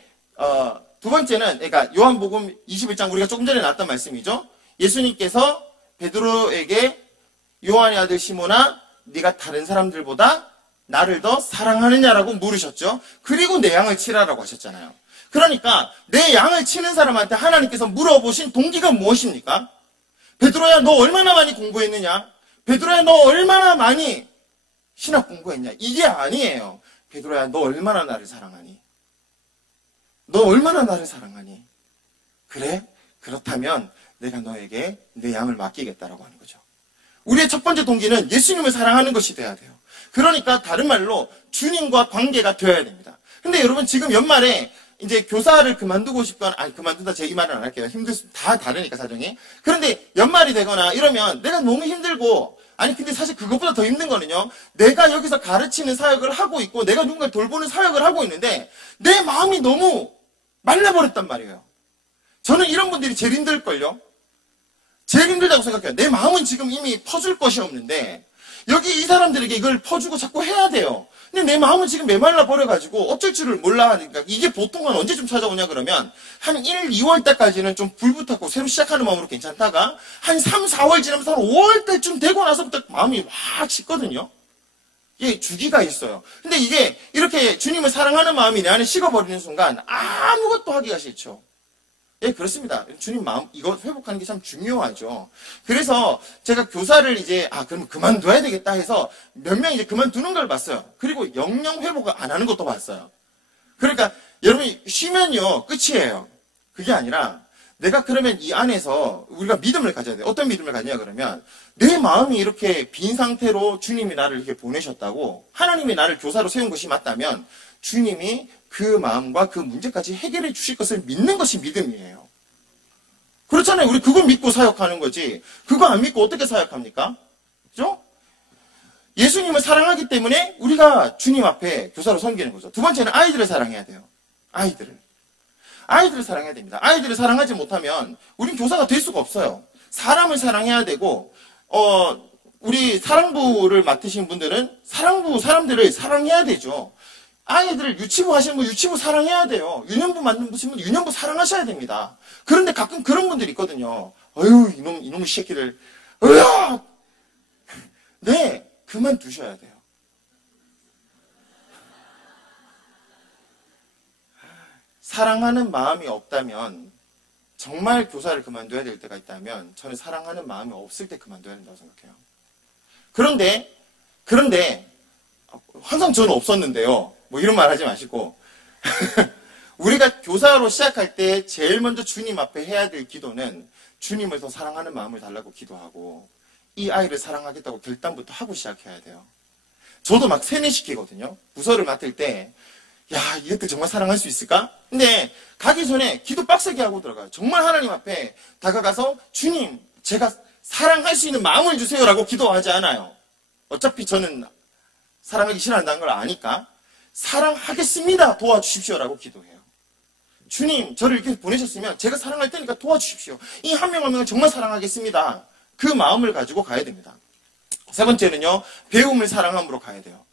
두 번째는, 그러니까 요한복음 21장 우리가 조금 전에 나왔던 말씀이죠. 예수님께서 베드로에게 요한의 아들 시몬아, 네가 다른 사람들보다 나를 더 사랑하느냐라고 물으셨죠. 그리고 내 양을 치라라고 하셨잖아요. 그러니까 내 양을 치는 사람한테 하나님께서 물어보신 동기가 무엇입니까? 베드로야, 너 얼마나 많이 공부했느냐? 베드로야, 너 얼마나 많이 신학 공부했냐? 이게 아니에요. 베드로야, 너 얼마나 나를 사랑하니? 너 얼마나 나를 사랑하니? 그래? 그렇다면 내가 너에게 내 양을 맡기겠다라고 하는 거죠. 우리의 첫 번째 동기는 예수님을 사랑하는 것이 돼야 돼요. 그러니까 다른 말로 주님과 관계가 되어야 됩니다. 근데 여러분, 지금 연말에 이제 교사를 그만두고 싶거나, 그만둔다 제 이 말은 안 할게요. 다 다르니까 사정이. 그런데 연말이 되거나 이러면 내가 너무 힘들고, 근데 사실 그것보다 더 힘든 거는요, 내가 여기서 가르치는 사역을 하고 있고 내가 누군가를 돌보는 사역을 하고 있는데 내 마음이 너무 말라버렸단 말이에요. 저는 이런 분들이 제일 힘들걸요. 제일 힘들다고 생각해요. 내 마음은 지금 이미 퍼줄 것이 없는데 여기 이 사람들에게 이걸 퍼주고 자꾸 해야 돼요. 근데 내 마음은 지금 메말라 버려가지고 어쩔 줄을 몰라 하니까, 이게 보통은 언제쯤 찾아오냐 그러면 한 1, 2월 때까지는 좀 불붙었고 새로 시작하는 마음으로 괜찮다가 한 3, 4월 지나면서 한 5월 때쯤 되고 나서부터 마음이 확 식거든요. 이게 주기가 있어요. 근데 이게 이렇게 주님을 사랑하는 마음이 내 안에 식어버리는 순간 아무것도 하기가 싫죠. 예, 그렇습니다. 주님 마음, 이거 회복하는 게 참 중요하죠. 그래서 제가 교사를 이제, 그럼 그만둬야 되겠다 해서 몇 명 이제 그만두는 걸 봤어요. 그리고 영영 회복을 안 하는 것도 봤어요. 그러니까 여러분이 쉬면요, 끝이에요. 그게 아니라 내가 그러면 이 안에서 우리가 믿음을 가져야 돼요. 어떤 믿음을 가지냐 그러면 내 마음이 이렇게 빈 상태로 주님이 나를 이렇게 보내셨다고, 하나님이 나를 교사로 세운 것이 맞다면 주님이 그 마음과 그 문제까지 해결해 주실 것을 믿는 것이 믿음이에요. 그렇잖아요. 우리 그걸 믿고 사역하는 거지. 그거 안 믿고 어떻게 사역합니까? 그죠? 예수님을 사랑하기 때문에 우리가 주님 앞에 교사로 섬기는 거죠. 두 번째는 아이들을 사랑해야 돼요. 아이들을 사랑해야 됩니다. 아이들을 사랑하지 못하면 우린 교사가 될 수가 없어요. 사람을 사랑해야 되고, 우리 사랑부를 맡으신 분들은 사랑부 사람들을 사랑해야 되죠. 아이들을 유치부 하시는 분 유치부 사랑해야 돼요. 유년부 만드신 분 유년부 사랑하셔야 됩니다. 그런데 가끔 그런 분들이 있거든요. 어휴, 이놈의 새끼들. 으아! 네, 그만두셔야 돼요. 사랑하는 마음이 없다면, 정말 교사를 그만둬야 될 때가 있다면 저는 사랑하는 마음이 없을 때 그만둬야 된다고 생각해요. 그런데 항상 저는 없었는데요. 뭐 이런 말 하지 마시고 우리가 교사로 시작할 때 제일 먼저 주님 앞에 해야 될 기도는 주님을 더 사랑하는 마음을 달라고 기도하고 이 아이를 사랑하겠다고 결단부터 하고 시작해야 돼요. 저도 막 세뇌시키거든요. 부서를 맡을 때 이것도 정말 사랑할 수 있을까? 근데 가기 전에 기도 빡세게 하고 들어가요. 정말 하나님 앞에 다가가서 주님, 제가 사랑할 수 있는 마음을 주세요라고 기도하지 않아요. 어차피 저는 사랑하기 싫어한다는 걸 아니까 사랑하겠습니다. 도와주십시오라고 기도해요. 주님, 저를 이렇게 보내셨으면 제가 사랑할 테니까 도와주십시오. 이 한 명 한 명을 정말 사랑하겠습니다. 그 마음을 가지고 가야 됩니다. 세 번째는요, 배움을 사랑함으로 가야 돼요.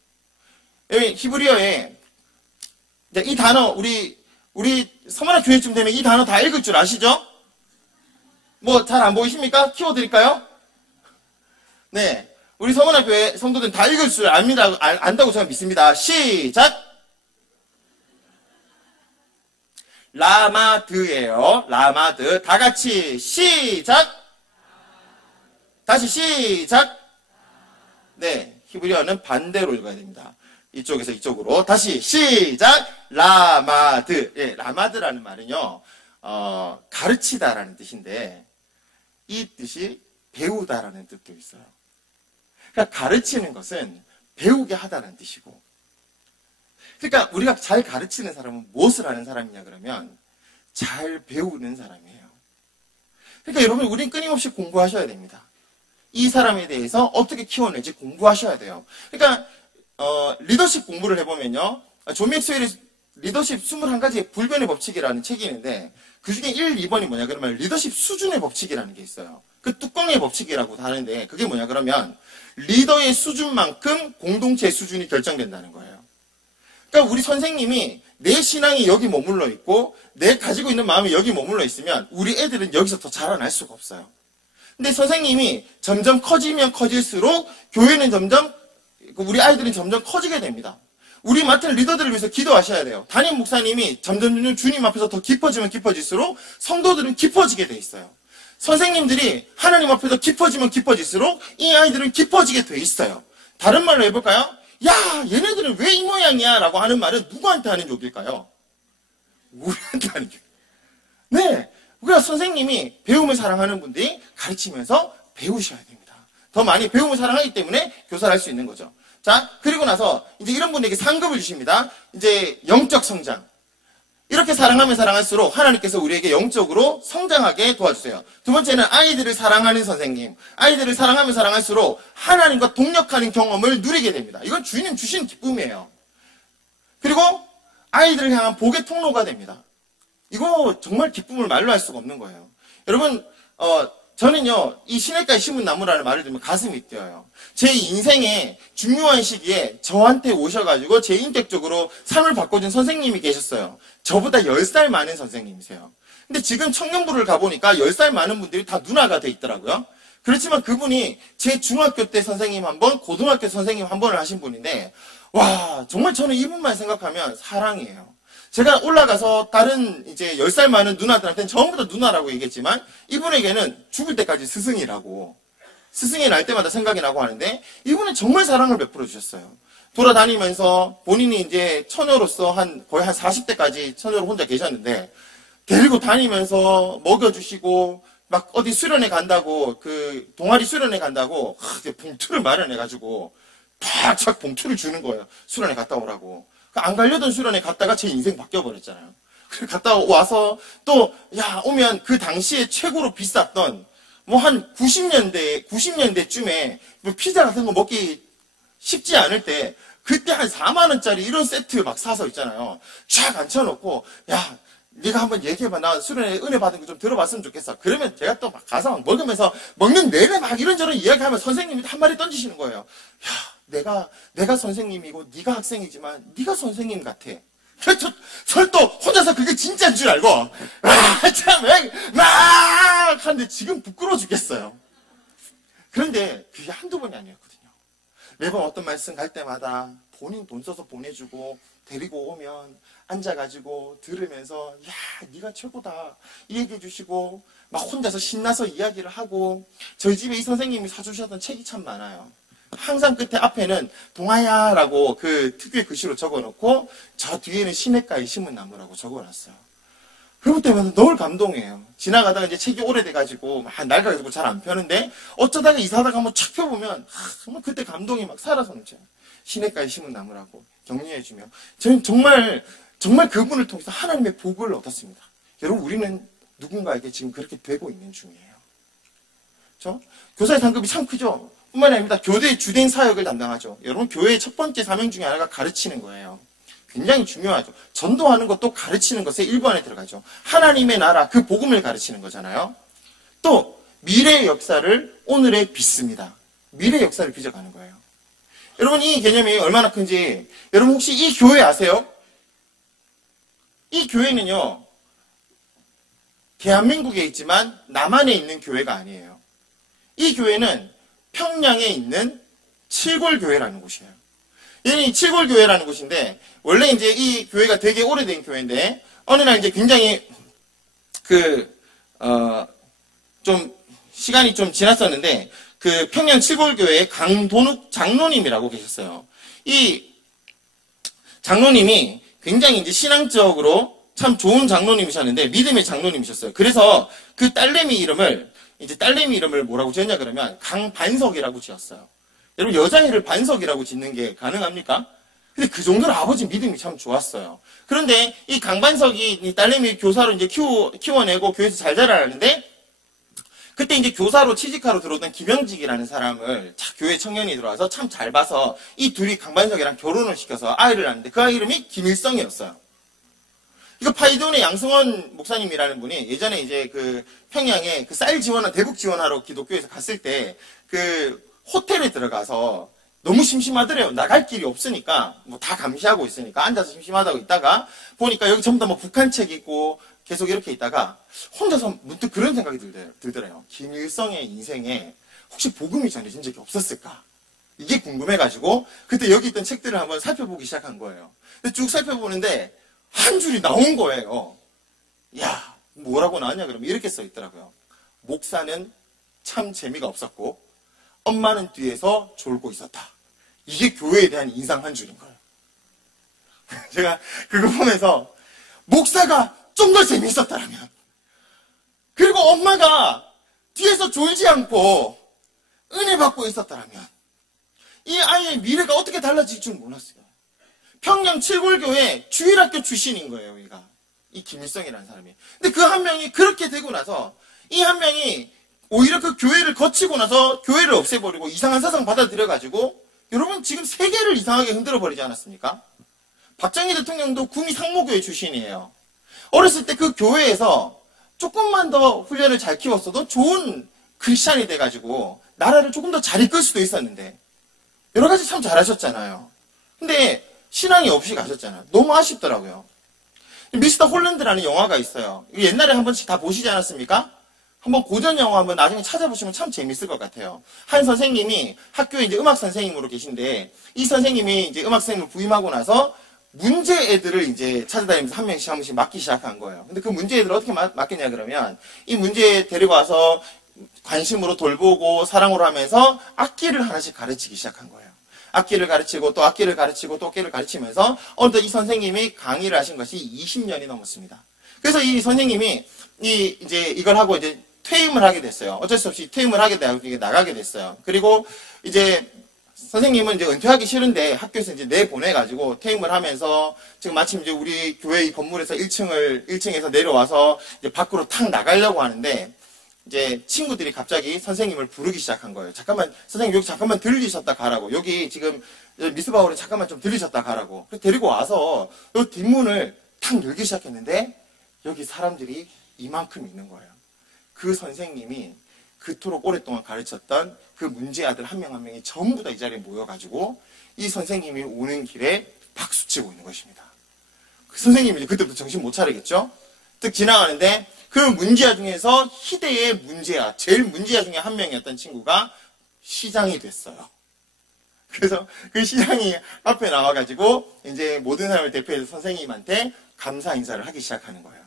히브리어에 이 단어, 우리 서머나 교회쯤 되면 이 단어 다 읽을 줄 아시죠? 뭐 잘 안 보이십니까? 키워드릴까요? 네. 우리 서머나 교회 성도들은 다 읽을 줄 압니다. 안다고 저는 믿습니다. 시작! 라마드예요. 라마드. 다 같이 시작! 다시 시작! 네. 히브리어는 반대로 읽어야 됩니다. 이쪽에서 이쪽으로. 다시 시작! 라마드. 예, 라마드라는 말은요, 가르치다라는 뜻인데, 이 뜻이 배우다라는 뜻도 있어요. 그러니까 가르치는 것은 배우게 하다는 뜻이고, 그러니까 우리가 잘 가르치는 사람은 무엇을 하는 사람이냐 그러면 잘 배우는 사람이에요. 그러니까 여러분, 우린 끊임없이 공부하셔야 됩니다. 이 사람에 대해서 어떻게 키워낼지 공부하셔야 돼요. 그러니까 리더십 공부를 해보면요, 존 맥스웰이 리더십 21가지의 불변의 법칙이라는 책이 있는데 그 중에 1, 2번이 뭐냐 그러면 리더십 수준의 법칙이라는 게 있어요. 그 뚜껑의 법칙이라고 하는데 그게 뭐냐 그러면 리더의 수준만큼 공동체의 수준이 결정된다는 거예요. 그러니까 우리 선생님이 내 신앙이 여기 머물러 있고 내 가지고 있는 마음이 여기 머물러 있으면 우리 애들은 여기서 더 자라날 수가 없어요. 근데 선생님이 점점 커지면 커질수록 교회는 점점 우리 아이들은 점점 커지게 됩니다. 우리 맡은 리더들을 위해서 기도하셔야 돼요. 담임 목사님이 점점 주님 앞에서 더 깊어지면 깊어질수록 성도들은 깊어지게 돼 있어요. 선생님들이 하나님 앞에서 깊어지면 깊어질수록 이 아이들은 깊어지게 돼 있어요. 다른 말로 해볼까요? 야, 얘네들은 왜 이 모양이야? 라고 하는 말은 누구한테 하는 욕일까요? 우리한테 하는 욕. 네. 우리가 선생님이 배움을 사랑하는 분들이 가르치면서 배우셔야 됩니다. 더 많이 배움을 사랑하기 때문에 교사를 할 수 있는 거죠. 자, 그리고 나서 이제 이런 분에게 상급을 주십니다. 이제 영적 성장. 이렇게 사랑하면 사랑할수록 하나님께서 우리에게 영적으로 성장하게 도와주세요. 두 번째는 아이들을 사랑하는 선생님. 아이들을 사랑하면 사랑할수록 하나님과 동력하는 경험을 누리게 됩니다. 이건 주님 주신 기쁨이에요. 그리고 아이들을 향한 복의 통로가 됩니다. 이거 정말 기쁨을 말로 할 수가 없는 거예요. 여러분, 저는요, 이 시냇가에 심은 나무라는 말을 들으면 가슴이 뛰어요. 제 인생의 중요한 시기에 저한테 오셔가지고 제 인격적으로 삶을 바꿔준 선생님이 계셨어요. 저보다 10살 많은 선생님이세요. 근데 지금 청년부를 가보니까 10살 많은 분들이 다 누나가 돼 있더라고요. 그렇지만 그분이 제 중학교 때 선생님 한 번, 고등학교 선생님 한 번을 하신 분인데, 와, 정말 저는 이분만 생각하면 사랑이에요. 제가 올라가서 다른 이제 10살 많은 누나들한테는 전부 다 누나라고 얘기했지만 이분에게는 죽을 때까지 스승이라고 스승이 날 때마다 생각이 나고 하는데 이분은 정말 사랑을 베풀어 주셨어요. 돌아다니면서 본인이 이제 처녀로서 거의 한 40대까지 처녀로 혼자 계셨는데 데리고 다니면서 먹여주시고 막 어디 수련회 간다고 그 동아리 수련회 간다고 봉투를 마련해가지고 팍착 봉투를 주는 거예요. 수련회 갔다 오라고. 안 가려던 수련회 갔다가 제 인생 바뀌어버렸잖아요. 그래 갔다 와서 또 오면 그 당시에 최고로 비쌌던 뭐 한 90년대쯤에 뭐 피자 같은 거 먹기 쉽지 않을 때 그때 한 4만 원짜리 이런 세트 막 사서 있잖아요. 쫙 앉혀놓고 네가 한번 얘기해봐. 나 수련회 은혜 받은 거 좀 들어봤으면 좋겠어. 그러면 제가 또 막 가서 막 먹으면서 먹는 내내 막 이런저런 이야기하면 선생님이 한 마디 던지시는 거예요. 내가 선생님이고 네가 학생이지만 네가 선생님 같아. 저 또 혼자서 그게 진짜인 줄 알고 막 하는데 지금 부끄러워 죽겠어요. 그런데 그게 한두 번이 아니었거든요. 매번 어떤 말씀 갈 때마다 본인 돈 써서 보내주고 데리고 오면 앉아가지고 들으면서 네가 최고다 이 얘기해 주시고 막 혼자서 신나서 이야기를 하고 저희 집에 이 선생님이 사주셨던 책이 참 많아요. 항상 끝에 앞에는 동아야라고 그 특유의 글씨로 적어놓고 저 뒤에는 시냇가에 심은 나무라고 적어놨어요. 그럴 때마다 늘 감동해요. 지나가다가 이제 책이 오래돼가지고 막 낡아가지고 잘 안 펴는데 어쩌다가 이사하다가 한번 착 펴보면 정말 그때 감동이 막 살아서 넘쳐요. 시냇가에 심은 나무라고 격려해주며 저는 정말 그분을 통해서 하나님의 복을 얻었습니다. 여러분 우리는 누군가에게 지금 그렇게 되고 있는 중이에요. 그렇죠? 교사의 상급이 참 크죠. 뿐만 아니라 교대의 주된 사역을 담당하죠. 여러분 교회의 첫 번째 사명 중에 하나가 가르치는 거예요. 굉장히 중요하죠. 전도하는 것도 가르치는 것의 일부 안에 들어가죠. 하나님의 나라 그 복음을 가르치는 거잖아요. 또 미래의 역사를 오늘에 빚습니다. 미래의 역사를 빚어가는 거예요. 여러분 이 개념이 얼마나 큰지 여러분 혹시 이 교회 아세요? 이 교회는요 대한민국에 있지만 남한에 있는 교회가 아니에요. 이 교회는 평양에 있는 칠골교회라는 곳이에요. 이 칠골교회라는 곳인데, 원래 이제 이 교회가 되게 오래된 교회인데, 어느 날 이제 굉장히, 좀, 시간이 좀 지났었는데, 그 평양 칠골교회에 강돈욱 장로님이라고 계셨어요. 이 장로님이 굉장히 이제 신앙적으로 참 좋은 장로님이셨는데, 믿음의 장로님이셨어요. 그래서 그 딸내미 이름을 뭐라고 지었냐 그러면 강반석이라고 지었어요. 여러분 여자애를 반석이라고 짓는 게 가능합니까? 근데 그 정도로 아버지 믿음이 참 좋았어요. 그런데 이 강반석이 이 딸내미 교사로 이제 키워내고 교회에서 잘 자라는데 그때 이제 교사로 취직하러 들어오던 김영직이라는 사람을 교회 청년이 들어와서 참 잘 봐서 이 둘이 강반석이랑 결혼을 시켜서 아이를 낳는데 그 아이 이름이 김일성이었어요. 이거 파이돈의 양승원 목사님이라는 분이 예전에 이제 그 평양에 그 쌀 지원한, 대북 지원하러 기독교에서 갔을 때 그 호텔에 들어가서 너무 심심하더래요. 나갈 길이 없으니까, 뭐 다 감시하고 있으니까 앉아서 심심하다고 있다가 보니까 여기 전부 다 뭐 북한 책 있고 계속 이렇게 있다가 혼자서 문득 그런 생각이 들더래요. 김일성의 인생에 혹시 복음이 전해진 적이 없었을까? 이게 궁금해가지고 그때 여기 있던 책들을 한번 살펴보기 시작한 거예요. 근데 쭉 살펴보는데 한 줄이 나온 거예요. 야, 뭐라고 나왔냐 그러면 이렇게 써 있더라고요. 목사는 참 재미가 없었고 엄마는 뒤에서 졸고 있었다. 이게 교회에 대한 인상 한 줄인 거예요. 제가 그거 보면서 목사가 좀 더 재미있었다라면, 그리고 엄마가 뒤에서 졸지 않고 은혜 받고 있었다라면 이 아이의 미래가 어떻게 달라질 줄 몰랐어요. 평양 칠골교회 주일학교 출신인 거예요, 여기가. 이 김일성이라는 사람이. 근데 그 한 명이 그렇게 되고 나서 이 한 명이 오히려 그 교회를 거치고 나서 교회를 없애버리고 이상한 사상 받아들여가지고 여러분 지금 세계를 이상하게 흔들어버리지 않았습니까? 박정희 대통령도 구미 상모교회 출신이에요. 어렸을 때 그 교회에서 조금만 더 훈련을 잘 키웠어도 좋은 크리스찬이 돼가지고 나라를 조금 더 잘 이끌 수도 있었는데 여러 가지 참 잘하셨잖아요. 근데 신앙이 없이 가셨잖아요. 너무 아쉽더라고요. 미스터 홀랜드라는 영화가 있어요. 옛날에 한 번씩 다 보시지 않았습니까? 한번 고전 영화 한번 나중에 찾아보시면 참 재밌을 것 같아요. 한 선생님이 학교에 이제 음악 선생님으로 계신데 이 선생님이 이제 음악 선생님을 부임하고 나서 문제 애들을 이제 찾아다니면서 한 명씩 맡기 시작한 거예요. 근데 그 문제 애들을 어떻게 맡겠냐 그러면 이 문제 데리고 와서 관심으로 돌보고 사랑으로 하면서 악기를 하나씩 가르치기 시작한 거예요. 악기를 가르치고 또 악기를 가르치고 또 악기를 가르치면서 어느덧 이 선생님이 강의를 하신 것이 20년이 넘었습니다. 그래서 이 선생님이 이제 이걸 하고 이제 퇴임을 하게 됐어요. 어쩔 수 없이 퇴임을 하게 되고 나가게 됐어요. 그리고 이제 선생님은 이제 은퇴하기 싫은데 학교에서 이제 내보내가지고 퇴임을 하면서 지금 마침 이제 우리 교회 이 건물에서 1층에서 내려와서 이제 밖으로 탁 나가려고 하는데 이제 친구들이 갑자기 선생님을 부르기 시작한 거예요. 잠깐만, 선생님 여기 잠깐만 들리셨다 가라고. 여기 지금 미스바울에 잠깐만 좀 들리셨다 가라고. 그래서 데리고 와서 요 뒷문을 탁 열기 시작했는데 여기 사람들이 이만큼 있는 거예요. 그 선생님이 그토록 오랫동안 가르쳤던 그 문제 아들 한 명 한 명이 전부 다 이 자리에 모여가지고 이 선생님이 오는 길에 박수치고 있는 것입니다. 그 선생님이 이제 그때부터 정신 못 차리겠죠? 뜩 지나가는데 그 문제아 중에서 희대의 문제아, 제일 문제아 중에 한 명이었던 친구가 시장이 됐어요. 그래서 그 시장이 앞에 나와가지고 이제 모든 사람을 대표해서 선생님한테 감사 인사를 하기 시작하는 거예요.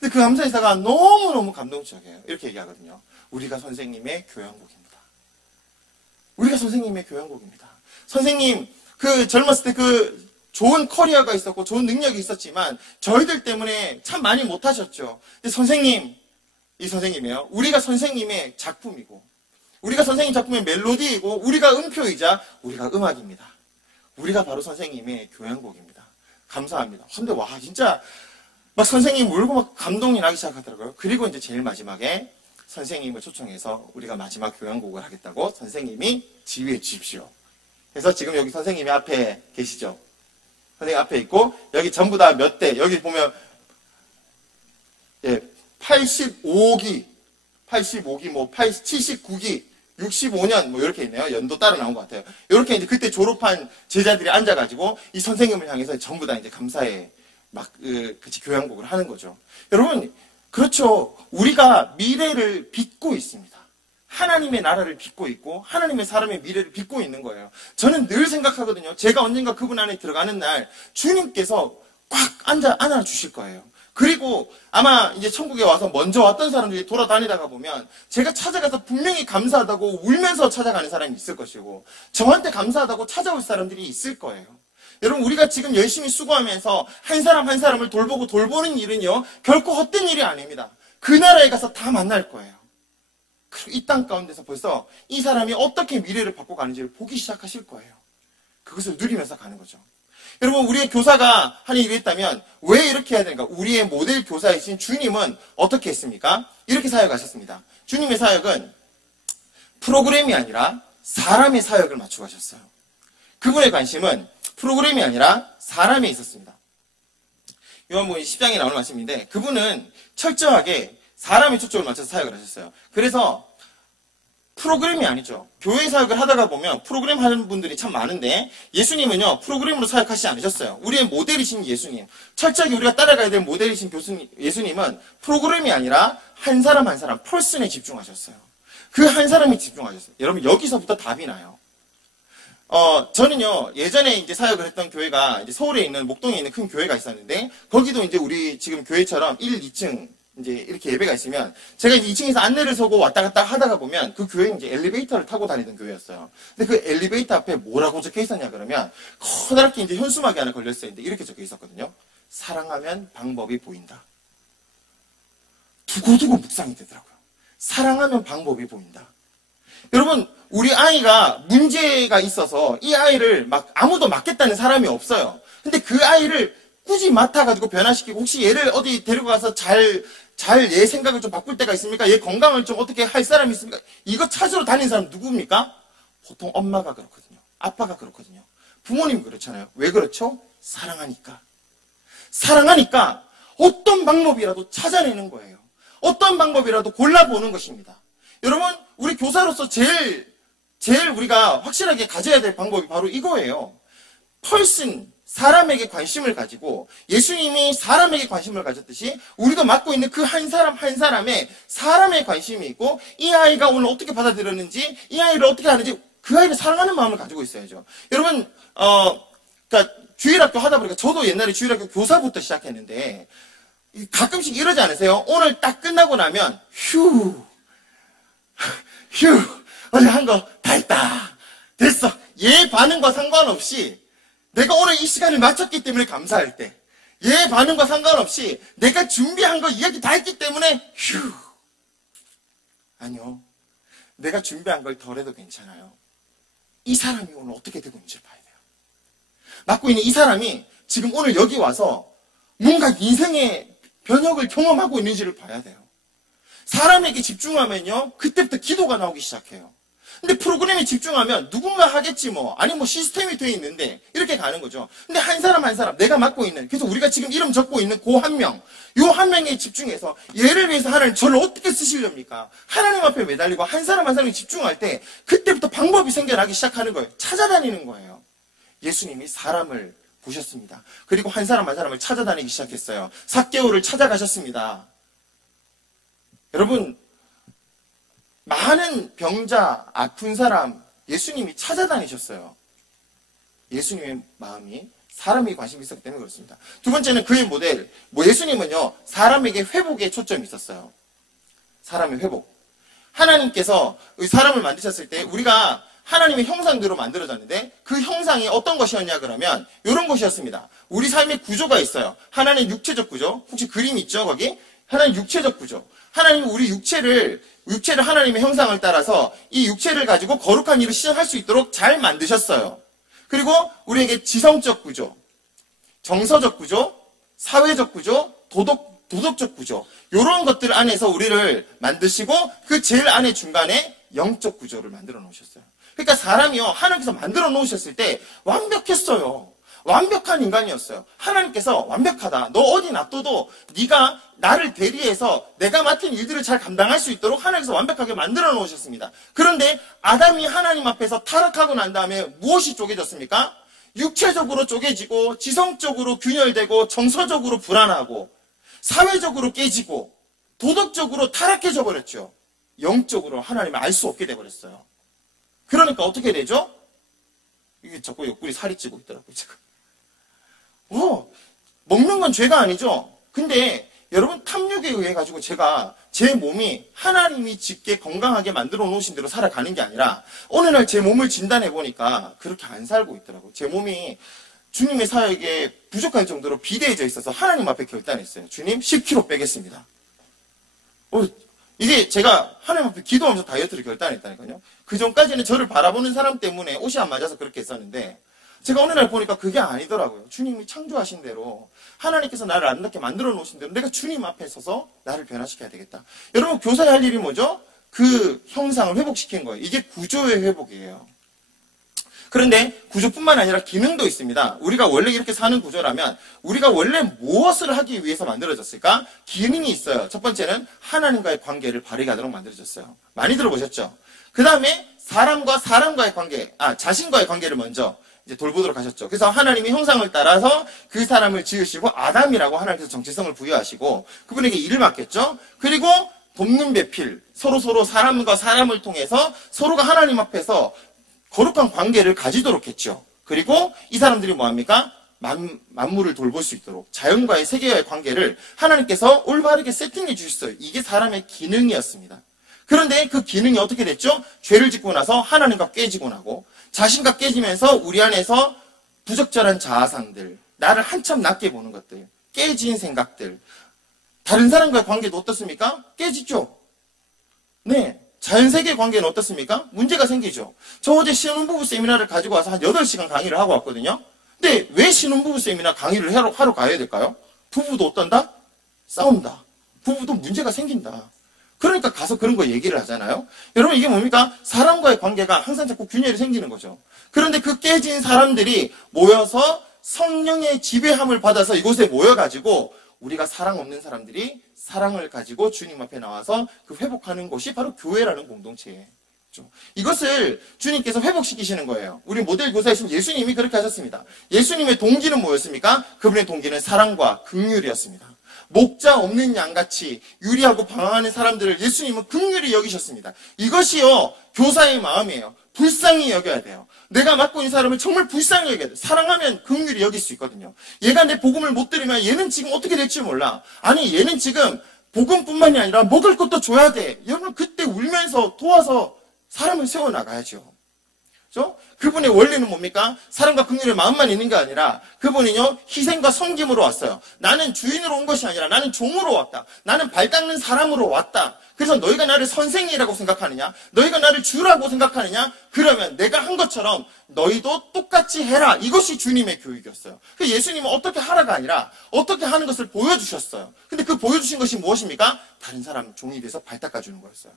근데 그 감사 인사가 너무너무 감동적이에요. 이렇게 얘기하거든요. 우리가 선생님의 교양곡입니다. 우리가 선생님의 교양곡입니다. 선생님, 그 젊었을 때 그 좋은 커리어가 있었고 좋은 능력이 있었지만 저희들 때문에 참 많이 못하셨죠. 근데 선생님, 이 선생님이에요. 우리가 선생님의 작품이고 우리가 선생님 작품의 멜로디이고 우리가 음표이자 우리가 음악입니다. 우리가 바로 선생님의 교양곡입니다. 감사합니다. 근데 와 진짜 막 선생님 울고 막 감동이 나기 시작하더라고요. 그리고 이제 제일 마지막에 선생님을 초청해서 우리가 마지막 교양곡을 하겠다고 선생님이 지휘해 주십시오. 그래서 지금 여기 선생님이 앞에 계시죠. 선생님 앞에 있고 여기 전부 다 몇 대, 여기 보면 85기, 뭐 79기, 65년 뭐 이렇게 있네요. 연도 따로 나온 것 같아요. 이렇게 이제 그때 졸업한 제자들이 앉아가지고 이 선생님을 향해서 전부 다 이제 감사의 막 같이 교양곡을 하는 거죠. 여러분 그렇죠. 우리가 미래를 빚고 있습니다. 하나님의 나라를 빚고 있고 하나님의 사람의 미래를 빚고 있는 거예요. 저는 늘 생각하거든요. 제가 언젠가 그분 안에 들어가는 날 주님께서 꽉 안아주실 거예요. 그리고 아마 이제 천국에 와서 먼저 왔던 사람들이 돌아다니다가 보면 제가 찾아가서 분명히 감사하다고 울면서 찾아가는 사람이 있을 것이고 저한테 감사하다고 찾아올 사람들이 있을 거예요. 여러분 우리가 지금 열심히 수고하면서 한 사람 한 사람을 돌보는 일은요 결코 헛된 일이 아닙니다. 그 나라에 가서 다 만날 거예요. 이 땅 가운데서 벌써 이 사람이 어떻게 미래를 바꿔 가는지를 보기 시작하실 거예요. 그것을 누리면서 가는 거죠. 여러분 우리의 교사가 하는 일이 있다면 왜 이렇게 해야 되는가? 우리의 모델 교사이신 주님은 어떻게 했습니까? 이렇게 사역하셨습니다. 주님의 사역은 프로그램이 아니라 사람의 사역을 맞추고 하셨어요. 그분의 관심은 프로그램이 아니라 사람에 있었습니다. 요한복음 10장에 나오는 말씀인데 그분은 철저하게 사람의 초점을 맞춰서 사역을 하셨어요. 그래서 프로그램이 아니죠. 교회 사역을 하다가 보면 프로그램 하는 분들이 참 많은데 예수님은요 프로그램으로 사역하시지 않으셨어요. 우리의 모델이신 예수님, 철저하게 우리가 따라가야 될 모델이신 예수님은 프로그램이 아니라 한 사람 한 사람 퍼슨에 집중하셨어요. 그 한 사람에 집중하셨어요. 여러분 여기서부터 답이 나요. 저는요 예전에 이제 사역을 했던 교회가 이제 서울에 있는 목동에 있는 큰 교회가 있었는데 거기도 이제 우리 지금 교회처럼 1, 2층 이제 이렇게 예배가 있으면 제가 이제 2층에서 안내를 서고 왔다 갔다 하다가 보면 그 교회는 이제 엘리베이터를 타고 다니던 교회였어요. 근데 그 엘리베이터 앞에 뭐라고 적혀 있었냐 그러면 커다랗게 이제 현수막이 하나 걸렸어요. 근데 이렇게 적혀 있었거든요. 사랑하면 방법이 보인다. 두고두고 묵상이 되더라고요. 사랑하면 방법이 보인다. 여러분 우리 아이가 문제가 있어서 이 아이를 막 아무도 맡겠다는 사람이 없어요. 근데 그 아이를 굳이 맡아가지고 변화시키고 혹시 얘를 어디 데리고 가서 잘 얘 생각을 좀 바꿀 때가 있습니까? 얘 건강을 좀 어떻게 할 사람이 있습니까? 이거 찾으러 다니는 사람 누굽니까? 보통 엄마가 그렇거든요. 아빠가 그렇거든요. 부모님 그렇잖아요. 왜 그렇죠? 사랑하니까. 사랑하니까 어떤 방법이라도 찾아내는 거예요. 어떤 방법이라도 골라보는 것입니다. 여러분 우리 교사로서 제일 우리가 확실하게 가져야 될 방법이 바로 이거예요. 펄슨 사람에게 관심을 가지고 예수님이 사람에게 관심을 가졌듯이 우리도 맡고 있는 그 한 사람 한 사람의 사람에 관심이 있고 이 아이가 오늘 어떻게 받아들였는지 이 아이를 어떻게 하는지 그 아이를 사랑하는 마음을 가지고 있어야죠. 여러분 그러니까 주일학교 하다 보니까 저도 옛날에 주일학교 교사부터 시작했는데 가끔씩 이러지 않으세요? 오늘 딱 끝나고 나면 휴 어제 한 거 다 했다 됐어 얘 반응과 상관없이 내가 오늘 이 시간을 마쳤기 때문에 감사할 때, 얘 반응과 상관없이 내가 준비한 거 이야기 다 했기 때문에 휴. 아니요. 내가 준비한 걸 덜해도 괜찮아요. 이 사람이 오늘 어떻게 되고 있는지를 봐야 돼요. 맡고 있는 이 사람이 지금 오늘 여기 와서 뭔가 인생의 변혁을 경험하고 있는지를 봐야 돼요. 사람에게 집중하면요, 그때부터 기도가 나오기 시작해요. 근데 프로그램에 집중하면 누군가 하겠지 뭐. 아니 뭐 시스템이 돼 있는데 이렇게 가는 거죠. 근데 한 사람 한 사람 내가 맡고 있는 그래서 우리가 지금 이름 적고 있는 그 한 명. 요 한 명에 집중해서 얘를 위해서 하나님 저를 어떻게 쓰시렵니까? 하나님 앞에 매달리고 한 사람 한 사람이 집중할 때 그때부터 방법이 생겨나기 시작하는 거예요. 찾아다니는 거예요. 예수님이 사람을 보셨습니다. 그리고 한 사람 한 사람을 찾아다니기 시작했어요. 삭개오를 찾아가셨습니다. 여러분 많은 병자, 아픈 사람 예수님이 찾아다니셨어요. 예수님의 마음이 사람에게 관심이 있었기 때문에 그렇습니다. 두 번째는 그의 모델. 예수님은요. 사람에게 회복에 초점이 있었어요. 사람의 회복. 하나님께서 사람을 만드셨을 때 우리가 하나님의 형상대로 만들어졌는데 그 형상이 어떤 것이었냐 그러면 이런 것이었습니다. 우리 삶의 구조가 있어요. 하나님의 육체적 구조. 혹시 그림 있죠 거기? 하나님 육체적 구조. 하나님은 우리 육체를 하나님의 형상을 따라서 이 육체를 가지고 거룩한 일을 시작할 수 있도록 잘 만드셨어요. 그리고 우리에게 지성적 구조, 정서적 구조, 사회적 구조, 도덕적 구조 이런 것들 안에서 우리를 만드시고 그 제일 안에 중간에 영적 구조를 만들어 놓으셨어요. 그러니까 사람이요 하나님께서 만들어 놓으셨을 때 완벽했어요. 완벽한 인간이었어요. 하나님께서 완벽하다. 너 어디 놔둬도 네가 나를 대리해서 내가 맡은 일들을 잘 감당할 수 있도록 하나님께서 완벽하게 만들어 놓으셨습니다. 그런데 아담이 하나님 앞에서 타락하고 난 다음에 무엇이 쪼개졌습니까? 육체적으로 쪼개지고 지성적으로 균열되고 정서적으로 불안하고 사회적으로 깨지고 도덕적으로 타락해져 버렸죠. 영적으로 하나님을 알 수 없게 돼버렸어요. 그러니까 어떻게 되죠? 이게 자꾸 옆구리 살이 찌고 있더라고요, 지금. 먹는 건 죄가 아니죠? 근데 여러분 탐욕에 의해 가지고 제가 제 몸이 하나님이 짓게 건강하게 만들어 놓으신 대로 살아가는 게 아니라 어느 날 제 몸을 진단해 보니까 그렇게 안 살고 있더라고요. 제 몸이 주님의 사역에 부족할 정도로 비대해져 있어서 하나님 앞에 결단했어요. 주님 10kg 빼겠습니다. 이게 제가 하나님 앞에 기도하면서 다이어트를 결단했다니까요. 그 전까지는 저를 바라보는 사람 때문에 옷이 안 맞아서 그렇게 했었는데 제가 어느 날 보니까 그게 아니더라고요. 주님이 창조하신 대로 하나님께서 나를 아름답게 만들어 놓으신 대로 내가 주님 앞에 서서 나를 변화시켜야 되겠다. 여러분 교사의 할 일이 뭐죠? 그 형상을 회복시키는 거예요. 이게 구조의 회복이에요. 그런데 구조뿐만 아니라 기능도 있습니다. 우리가 원래 이렇게 사는 구조라면 우리가 원래 무엇을 하기 위해서 만들어졌을까? 기능이 있어요. 첫 번째는 하나님과의 관계를 바르게 하도록 만들어졌어요. 많이 들어보셨죠? 그 다음에 사람과 사람과의 관계, 자신과의 관계를 먼저 이제 돌보도록 하셨죠. 그래서 하나님이 형상을 따라서 그 사람을 지으시고 아담이라고 하나님께서 정체성을 부여하시고 그분에게 일을 맡겼죠. 그리고 돕는 배필, 서로 사람과 사람을 통해서 서로가 하나님 앞에서 거룩한 관계를 가지도록 했죠. 그리고 이 사람들이 뭐합니까? 만물을 돌볼 수 있도록 자연과의 세계와의 관계를 하나님께서 올바르게 세팅해 주셨어요. 이게 사람의 기능이었습니다. 그런데 그 기능이 어떻게 됐죠? 죄를 짓고 나서 하나님과 깨지고 나고 자신과 깨지면서 우리 안에서 부적절한 자아상들, 나를 한참 낮게 보는 것들, 깨진 생각들, 다른 사람과의 관계도 어떻습니까? 깨지죠. 네. 자연세계의 관계는 어떻습니까? 문제가 생기죠. 저 어제 신혼부부 세미나를 가지고 와서 한 8시간 강의를 하고 왔거든요. 근데 왜 신혼부부 세미나 강의를 하러 가야 될까요? 부부도 어떤다? 싸운다. 부부도 문제가 생긴다. 그러니까 가서 그런 거 얘기를 하잖아요. 여러분 이게 뭡니까? 사람과의 관계가 항상 자꾸 균열이 생기는 거죠. 그런데 그 깨진 사람들이 모여서 성령의 지배함을 받아서 이곳에 모여가지고 우리가 사랑 없는 사람들이 사랑을 가지고 주님 앞에 나와서 그 회복하는 곳이 바로 교회라는 공동체예요. 이것을 주님께서 회복시키시는 거예요. 우리 모델 교사이신 예수님이 그렇게 하셨습니다. 예수님의 동기는 뭐였습니까? 그분의 동기는 사랑과 긍휼이었습니다. 목자 없는 양같이 유리하고 방황하는 사람들을 예수님은 긍휼히 여기셨습니다. 이것이요 교사의 마음이에요. 불쌍히 여겨야 돼요. 내가 맡고 있는 사람을 정말 불쌍히 여겨야 돼요. 사랑하면 긍휼히 여길 수 있거든요. 얘가 내 복음을 못 들으면 얘는 지금 어떻게 될지 몰라. 아니 얘는 지금 복음뿐만이 아니라 먹을 것도 줘야 돼. 여러분 그때 울면서 도와서 사람을 세워나가야죠. 그렇죠? 그분의 원리는 뭡니까? 사랑과 긍휼의 마음만 있는 게 아니라 그분은요 희생과 섬김으로 왔어요. 나는 주인으로 온 것이 아니라 나는 종으로 왔다. 나는 발 닦는 사람으로 왔다. 그래서 너희가 나를 선생이라고 생각하느냐? 너희가 나를 주라고 생각하느냐? 그러면 내가 한 것처럼 너희도 똑같이 해라. 이것이 주님의 교육이었어요. 예수님은 어떻게 하라가 아니라 어떻게 하는 것을 보여주셨어요. 근데 그 보여주신 것이 무엇입니까? 다른 사람 종이 돼서 발 닦아주는 거였어요.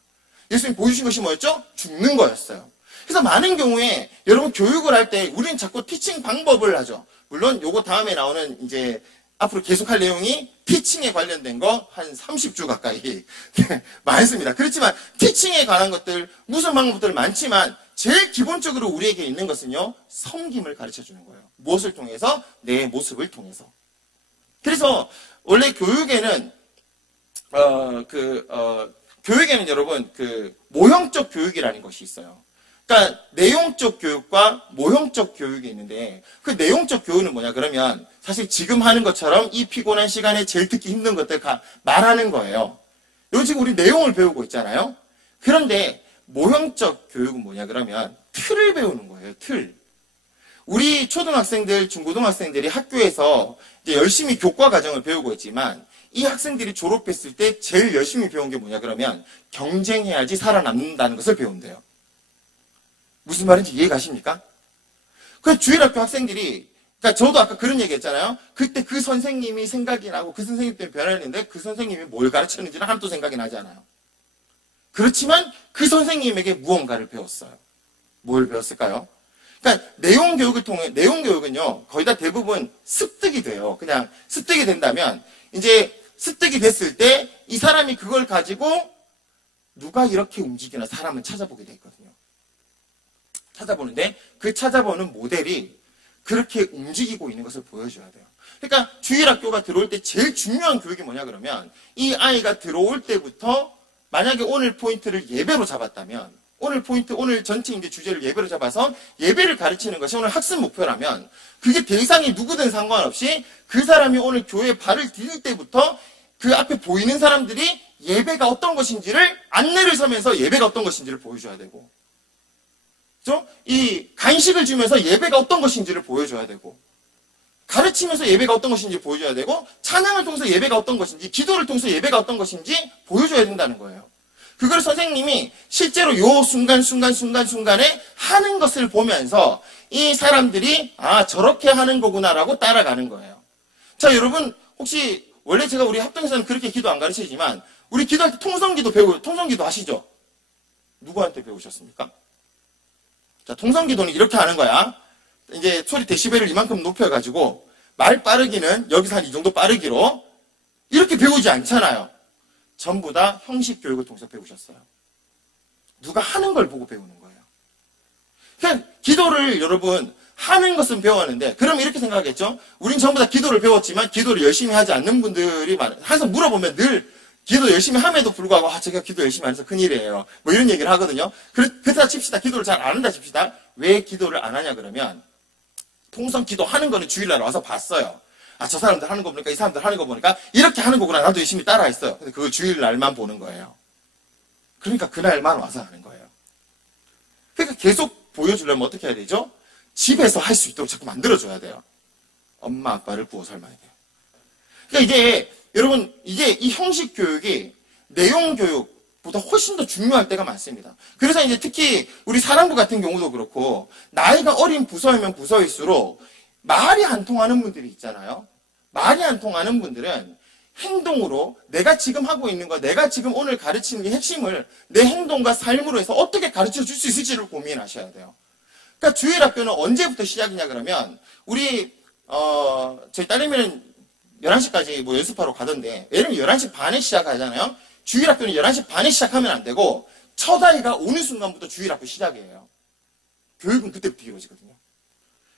예수님 보여주신 것이 뭐였죠? 죽는 거였어요. 그래서 많은 경우에 여러분 교육을 할 때 우리는 자꾸 티칭 방법을 하죠. 물론 요거 다음에 나오는 이제 앞으로 계속할 내용이 티칭에 관련된 거 한 30주 가까이 많습니다. 그렇지만 티칭에 관한 것들 무슨 방법들 많지만 제일 기본적으로 우리에게 있는 것은요 섬김을 가르쳐주는 거예요. 무엇을 통해서? 내 모습을 통해서. 그래서 원래 교육에는 교육에는 여러분 모형적 교육이라는 것이 있어요. 그러니까 내용적 교육과 모형적 교육이 있는데 그 내용적 교육은 뭐냐 그러면 사실 지금 하는 것처럼 이 피곤한 시간에 제일 듣기 힘든 것들 말하는 거예요. 여기 지금 우리 내용을 배우고 있잖아요. 그런데 모형적 교육은 뭐냐 그러면 틀을 배우는 거예요. 틀. 우리 초등학생들, 중고등학생들이 학교에서 이제 열심히 교과 과정을 배우고 있지만 이 학생들이 졸업했을 때 제일 열심히 배운 게 뭐냐 그러면 경쟁해야지 살아남는다는 것을 배운대요. 무슨 말인지 이해가십니까? 그 주일학교 학생들이, 그러니까 저도 아까 그런 얘기 했잖아요. 그때 그 선생님이 생각이 나고 그 선생님 때문에 변화했는데 그 선생님이 뭘 가르쳤는지는 하나도 생각이 나지 않아요. 그렇지만 그 선생님에게 무언가를 배웠어요. 뭘 배웠을까요? 그러니까 내용 교육은요, 거의 다 대부분 습득이 돼요. 그냥 습득이 된다면, 이제 습득이 됐을 때 이 사람이 그걸 가지고 누가 이렇게 움직이나 사람은 찾아보게 돼 있거든요. 찾아보는데 그 찾아보는 모델이 그렇게 움직이고 있는 것을 보여줘야 돼요. 그러니까 주일학교가 들어올 때 제일 중요한 교육이 뭐냐 그러면 이 아이가 들어올 때부터 만약에 오늘 포인트를 예배로 잡았다면 오늘 전체 이제 주제를 예배로 잡아서 예배를 가르치는 것이 오늘 학습 목표라면 그게 대상이 누구든 상관없이 그 사람이 오늘 교회에 발을 디딜 때부터 그 앞에 보이는 사람들이 예배가 어떤 것인지를 안내를 서면서 예배가 어떤 것인지를 보여줘야 되고 그렇죠? 이 간식을 주면서 예배가 어떤 것인지를 보여줘야 되고 가르치면서 예배가 어떤 것인지 보여줘야 되고 찬양을 통해서 예배가 어떤 것인지 기도를 통해서 예배가 어떤 것인지 보여줘야 된다는 거예요. 그걸 선생님이 실제로 요 순간순간에 하는 것을 보면서 이 사람들이 저렇게 하는 거구나라고 따라가는 거예요. 자 여러분 혹시 원래 제가 우리 합동에서는 그렇게 기도 안 가르치지만 우리 기도할 때 통성기도 하시죠? 누구한테 배우셨습니까? 자, 통성기도는 이렇게 하는 거야. 이제 소리 데시벨을 이만큼 높여가지고 말 빠르기는 여기서 한 이 정도 빠르기로 이렇게 배우지 않잖아요. 전부 다 형식 교육을 통해서 배우셨어요. 누가 하는 걸 보고 배우는 거예요. 그냥 기도를 여러분 하는 것은 배웠는데 그럼 이렇게 생각하겠죠? 우린 전부 다 기도를 배웠지만 기도를 열심히 하지 않는 분들이 많아요. 항상 물어보면 늘 기도 열심히 함에도 불구하고 제가 기도 열심히 안 해서 큰일이에요. 뭐 이런 얘기를 하거든요. 그렇다 칩시다. 기도를 잘 안 한다 칩시다. 왜 기도를 안 하냐 그러면 통성 기도 하는 거는 주일날 와서 봤어요. 아, 저 사람들 하는 거 보니까 이 사람들 하는 거 보니까 이렇게 하는 거구나. 나도 열심히 따라 했어요. 근데 그걸 주일날만 보는 거예요. 그러니까 그날만 와서 하는 거예요. 그러니까 계속 보여주려면 어떻게 해야 되죠? 집에서 할 수 있도록 자꾸 만들어줘야 돼요. 엄마 아빠를 구워 삶아야 돼요. 그러니까 이제 여러분 이게 이 형식 교육이 내용 교육보다 훨씬 더 중요할 때가 많습니다. 그래서 이제 특히 우리 사랑부 같은 경우도 그렇고 나이가 어린 부서이면 부서일수록 말이 안 통하는 분들이 있잖아요. 말이 안 통하는 분들은 행동으로 내가 지금 하고 있는 거, 내가 지금 오늘 가르치는 게 핵심을 내 행동과 삶으로 해서 어떻게 가르쳐 줄 수 있을지를 고민하셔야 돼요. 그러니까 주일학교는 언제부터 시작이냐 그러면 우리 저희 딸내미는 11시까지 뭐 연습하러 가던데 예를 들면 11시 반에 시작하잖아요. 주일학교는 11시 반에 시작하면 안 되고 첫 아이가 오는 순간부터 주일학교 시작이에요. 교육은 그때부터 이루어지거든요.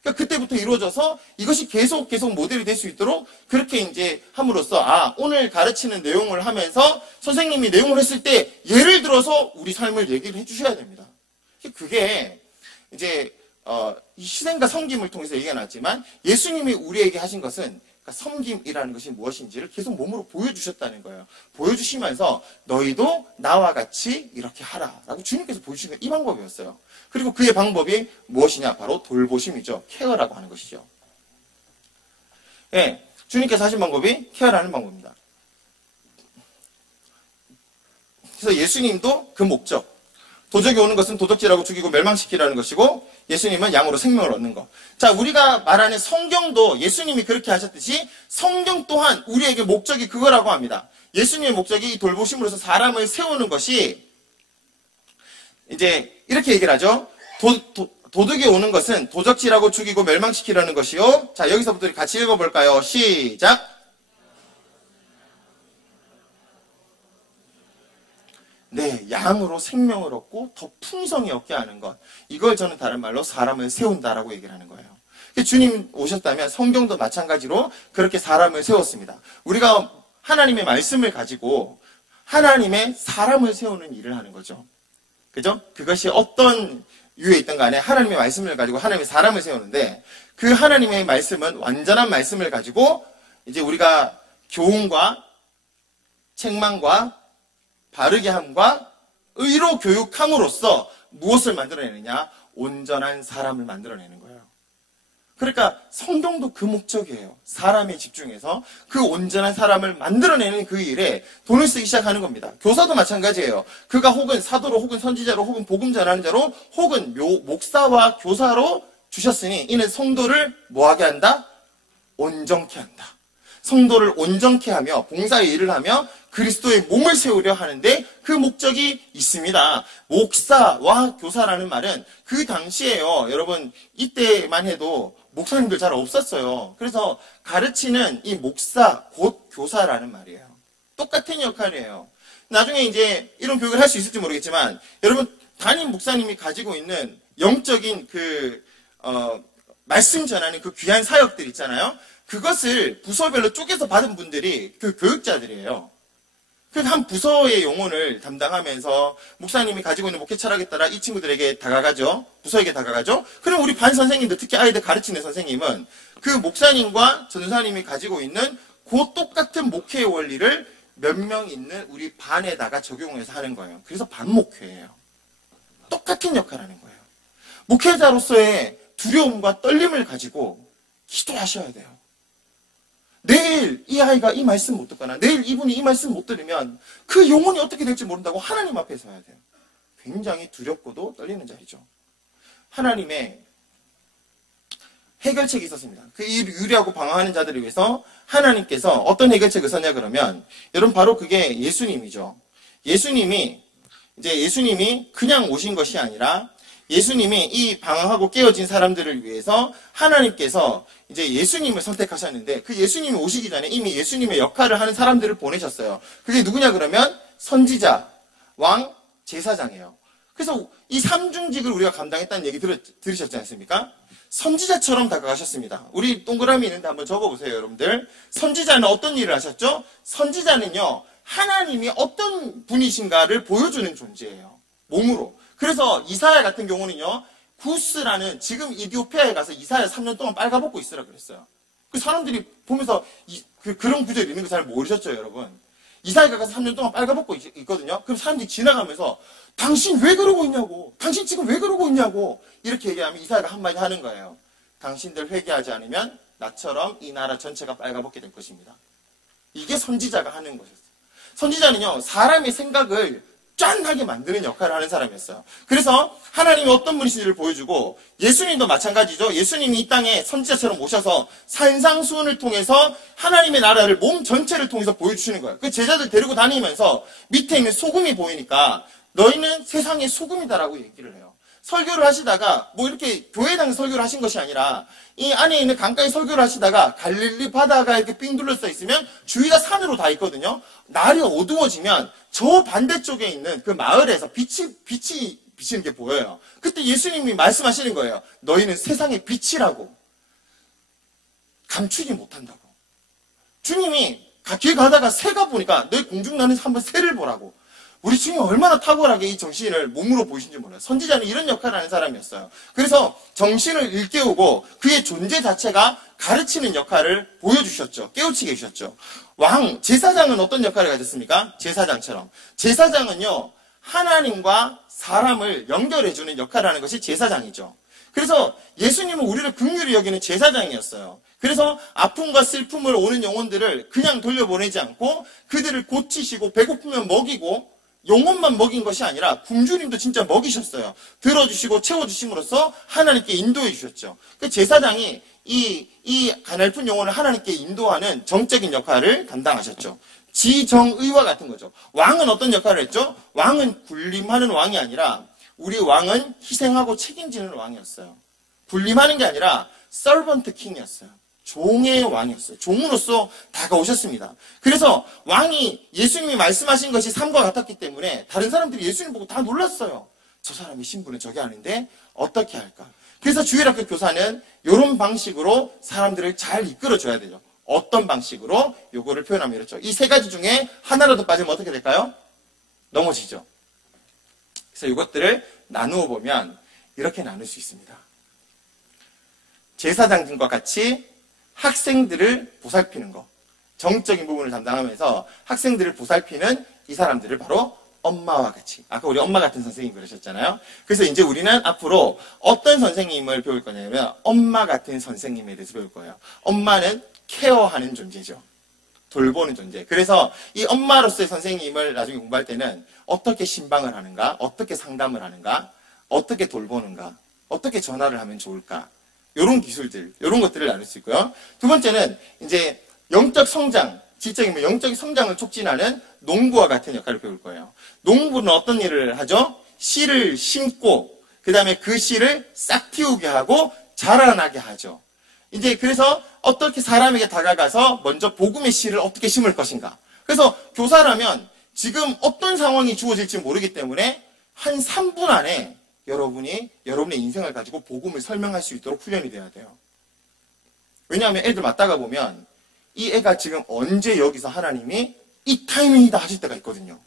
그러니까 그때부터 이루어져서 이것이 계속 모델이 될 수 있도록 그렇게 이제 함으로써 오늘 가르치는 내용을 하면서 선생님이 내용을 했을 때 예를 들어서 우리 삶을 얘기를 해주셔야 됩니다. 그게 이제 이 희생과 섬김을 통해서 얘기가 나왔지만 예수님이 우리에게 하신 것은 그러니까 섬김이라는 것이 무엇인지를 계속 몸으로 보여주셨다는 거예요. 보여주시면서 너희도 나와 같이 이렇게 하라 라고 주님께서 보여주신 게 이 방법이었어요. 그리고 그의 방법이 무엇이냐? 바로 돌보심이죠. 케어라고 하는 것이죠. 예, 주님께서 하신 방법이 케어라는 방법입니다. 그래서 예수님도 그 목적, 도적이 오는 것은 도적질하고 죽이고 멸망시키라는 것이고 예수님은 양으로 생명을 얻는 것. 자, 우리가 말하는 성경도 예수님이 그렇게 하셨듯이 성경 또한 우리에게 목적이 그거라고 합니다. 예수님의 목적이 이 돌보심으로서 사람을 세우는 것이 이제 이렇게 얘기를 하죠. 도둑이 오는 것은 도적질하고 죽이고 멸망시키라는 것이요. 자, 여기서부터 같이 읽어볼까요? 시작. 네, 양으로 생명을 얻고 더 풍성히 얻게 하는 것. 이걸 저는 다른 말로 사람을 세운다라고 얘기를 하는 거예요. 주님 오셨다면 성경도 마찬가지로 그렇게 사람을 세웠습니다. 우리가 하나님의 말씀을 가지고 하나님의 사람을 세우는 일을 하는 거죠. 그죠? 그것이 어떤 유에 있든 간에 하나님의 말씀을 가지고 하나님의 사람을 세우는데 그 하나님의 말씀은 완전한 말씀을 가지고 이제 우리가 교훈과 책망과 바르게 함과 의로 교육함으로써 무엇을 만들어내느냐? 온전한 사람을 만들어내는 거예요. 그러니까 성경도 그 목적이에요. 사람에 집중해서 그 온전한 사람을 만들어내는 그 일에 돈을 쓰기 시작하는 겁니다. 교사도 마찬가지예요. 그가 혹은 사도로 혹은 선지자로 혹은 복음 전하는 자로 혹은 목사와 교사로 주셨으니 이는 성도를 뭐하게 한다? 온전케 한다. 성도를 온전케 하며 봉사의 일을 하며 그리스도의 몸을 세우려 하는데 그 목적이 있습니다. 목사와 교사라는 말은 그 당시에요. 여러분 이때만 해도 목사님들 잘 없었어요. 그래서 가르치는 이 목사 곧 교사라는 말이에요. 똑같은 역할이에요. 나중에 이제 이런 교육을 할 수 있을지 모르겠지만 여러분 담임 목사님이 가지고 있는 영적인 말씀 전하는 그 귀한 사역들 있잖아요. 그것을 부서별로 쪼개서 받은 분들이 그 교육자들이에요. 그 한 부서의 영혼을 담당하면서 목사님이 가지고 있는 목회 철학에 따라 이 친구들에게 다가가죠. 부서에게 다가가죠. 그럼 우리 반 선생님들, 특히 아이들 가르치는 선생님은 그 목사님과 전도사님이 가지고 있는 그 똑같은 목회의 원리를 몇 명 있는 우리 반에다가 적용해서 하는 거예요. 그래서 반목회예요. 똑같은 역할을 하는 거예요. 목회자로서의 두려움과 떨림을 가지고 기도하셔야 돼요. 내일 이 아이가 이 말씀 못 듣거나 내일 이분이 이 말씀 못 들으면 그 영혼이 어떻게 될지 모른다고 하나님 앞에 서야 돼요. 굉장히 두렵고도 떨리는 자리죠. 하나님의 해결책이 있었습니다. 그 유리하고 방황하는 자들을 위해서 하나님께서 어떤 해결책을 썼냐 그러면 여러분 바로 그게 예수님이죠. 예수님이 그냥 오신 것이 아니라 예수님이 이 방황하고 깨어진 사람들을 위해서 하나님께서 이제 예수님을 선택하셨는데 그 예수님이 오시기 전에 이미 예수님의 역할을 하는 사람들을 보내셨어요. 그게 누구냐 그러면 선지자, 왕, 제사장이에요. 그래서 이 삼중직을 우리가 감당했다는 얘기 들으셨지 않습니까? 선지자처럼 다가가셨습니다. 우리 동그라미 있는데 한번 적어보세요, 여러분들. 선지자는 어떤 일을 하셨죠? 선지자는요, 하나님이 어떤 분이신가를 보여주는 존재예요. 몸으로. 그래서 이사야 같은 경우는요, 구스라는 지금 이디오피아에 가서 이사야 3년 동안 빨가벗고 있으라 그랬어요. 그 사람들이 보면서 그런 구절이 있는 거 잘 모르셨죠, 여러분? 이사야가 가서 3년 동안 빨가벗고 있거든요. 그럼 사람들이 지나가면서 당신 왜 그러고 있냐고, 당신 지금 왜 그러고 있냐고 이렇게 얘기하면 이사야가 한마디 하는 거예요. 당신들 회개하지 않으면 나처럼 이 나라 전체가 빨가벗게 될 것입니다. 이게 선지자가 하는 것이었어요. 선지자는요, 사람의 생각을 짠하게 만드는 역할을 하는 사람이었어요. 그래서 하나님이 어떤 분이신지를 보여주고, 예수님도 마찬가지죠. 예수님이 이 땅에 선지자처럼 오셔서 산상수훈을 통해서 하나님의 나라를 몸 전체를 통해서 보여주시는 거예요. 그 제자들 데리고 다니면서 밑에 있는 소금이 보이니까 너희는 세상의 소금이다라고 얘기를 해요. 설교를 하시다가 뭐 이렇게 교회당 설교를 하신 것이 아니라 이 안에 있는 강가에 설교를 하시다가 갈릴리 바다가 이렇게 삥 둘러서 있으면 주위가 산으로 다 있거든요. 날이 어두워지면 저 반대쪽에 있는 그 마을에서 빛이 비치는 게 보여요. 그때 예수님이 말씀하시는 거예요. 너희는 세상의 빛이라고. 감추지 못한다고. 주님이 길 가다가 새가 보니까 너희 공중나는 한번 새를 보라고. 우리 주님이 얼마나 탁월하게 이 정신을 몸으로 보이신지 몰라요. 선지자는 이런 역할을 하는 사람이었어요. 그래서 정신을 일깨우고 그의 존재 자체가 가르치는 역할을 보여주셨죠. 깨우치게 해주셨죠. 왕, 제사장은 어떤 역할을 가졌습니까? 제사장처럼. 제사장은요, 하나님과 사람을 연결해주는 역할을 하는 것이 제사장이죠. 그래서 예수님은 우리를 긍휼히 여기는 제사장이었어요. 그래서 아픔과 슬픔을 오는 영혼들을 그냥 돌려보내지 않고 그들을 고치시고 배고프면 먹이고 영혼만 먹인 것이 아니라 굶주림도 진짜 먹이셨어요. 들어주시고 채워주심으로써 하나님께 인도해 주셨죠. 그 제사장이 이 가냘픈 영혼을 하나님께 인도하는 정적인 역할을 감당하셨죠. 지정의와 같은 거죠. 왕은 어떤 역할을 했죠? 왕은 군림하는 왕이 아니라 우리 왕은 희생하고 책임지는 왕이었어요. 군림하는 게 아니라 서번트 킹이었어요. 종의 왕이었어요. 종으로서 다가오셨습니다. 그래서 왕이 예수님이 말씀하신 것이 삶과 같았기 때문에 다른 사람들이 예수님 보고 다 놀랐어요. 저 사람의 신분은 저게 아닌데 어떻게 할까? 그래서 주일학교 교사는 이런 방식으로 사람들을 잘 이끌어줘야 되죠. 어떤 방식으로? 요거를 표현하면 이렇죠. 이 세 가지 중에 하나라도 빠지면 어떻게 될까요? 넘어지죠. 그래서 이것들을 나누어 보면 이렇게 나눌 수 있습니다. 제사장들과 같이 학생들을 보살피는 거, 정적인 부분을 담당하면서 학생들을 보살피는 이 사람들을 바로 엄마와 같이, 아까 우리 엄마 같은 선생님 그러셨잖아요. 그래서 이제 우리는 앞으로 어떤 선생님을 배울 거냐면 엄마 같은 선생님에 대해서 배울 거예요. 엄마는 케어하는 존재죠. 돌보는 존재. 그래서 이 엄마로서의 선생님을 나중에 공부할 때는 어떻게 신방을 하는가, 어떻게 상담을 하는가, 어떻게 돌보는가, 어떻게 전화를 하면 좋을까, 요런 기술들, 요런 것들을 나눌 수 있고요. 두 번째는 이제 영적 성장, 지적인 영적 성장을 촉진하는 농부와 같은 역할을 배울 거예요. 농부는 어떤 일을 하죠? 씨를 심고 그 다음에 그 씨를 싹 틔우게 하고 자라나게 하죠. 이제 그래서 어떻게 사람에게 다가가서 먼저 복음의 씨를 어떻게 심을 것인가. 그래서 교사라면 지금 어떤 상황이 주어질지 모르기 때문에 한 3분 안에 여러분의 인생을 가지고 복음을 설명할 수 있도록 훈련이 돼야 돼요. 왜냐하면 애들 맞다가 보면 이 애가 지금 언제 여기서 하나님이 이 타이밍이다 하실 때가 있거든요.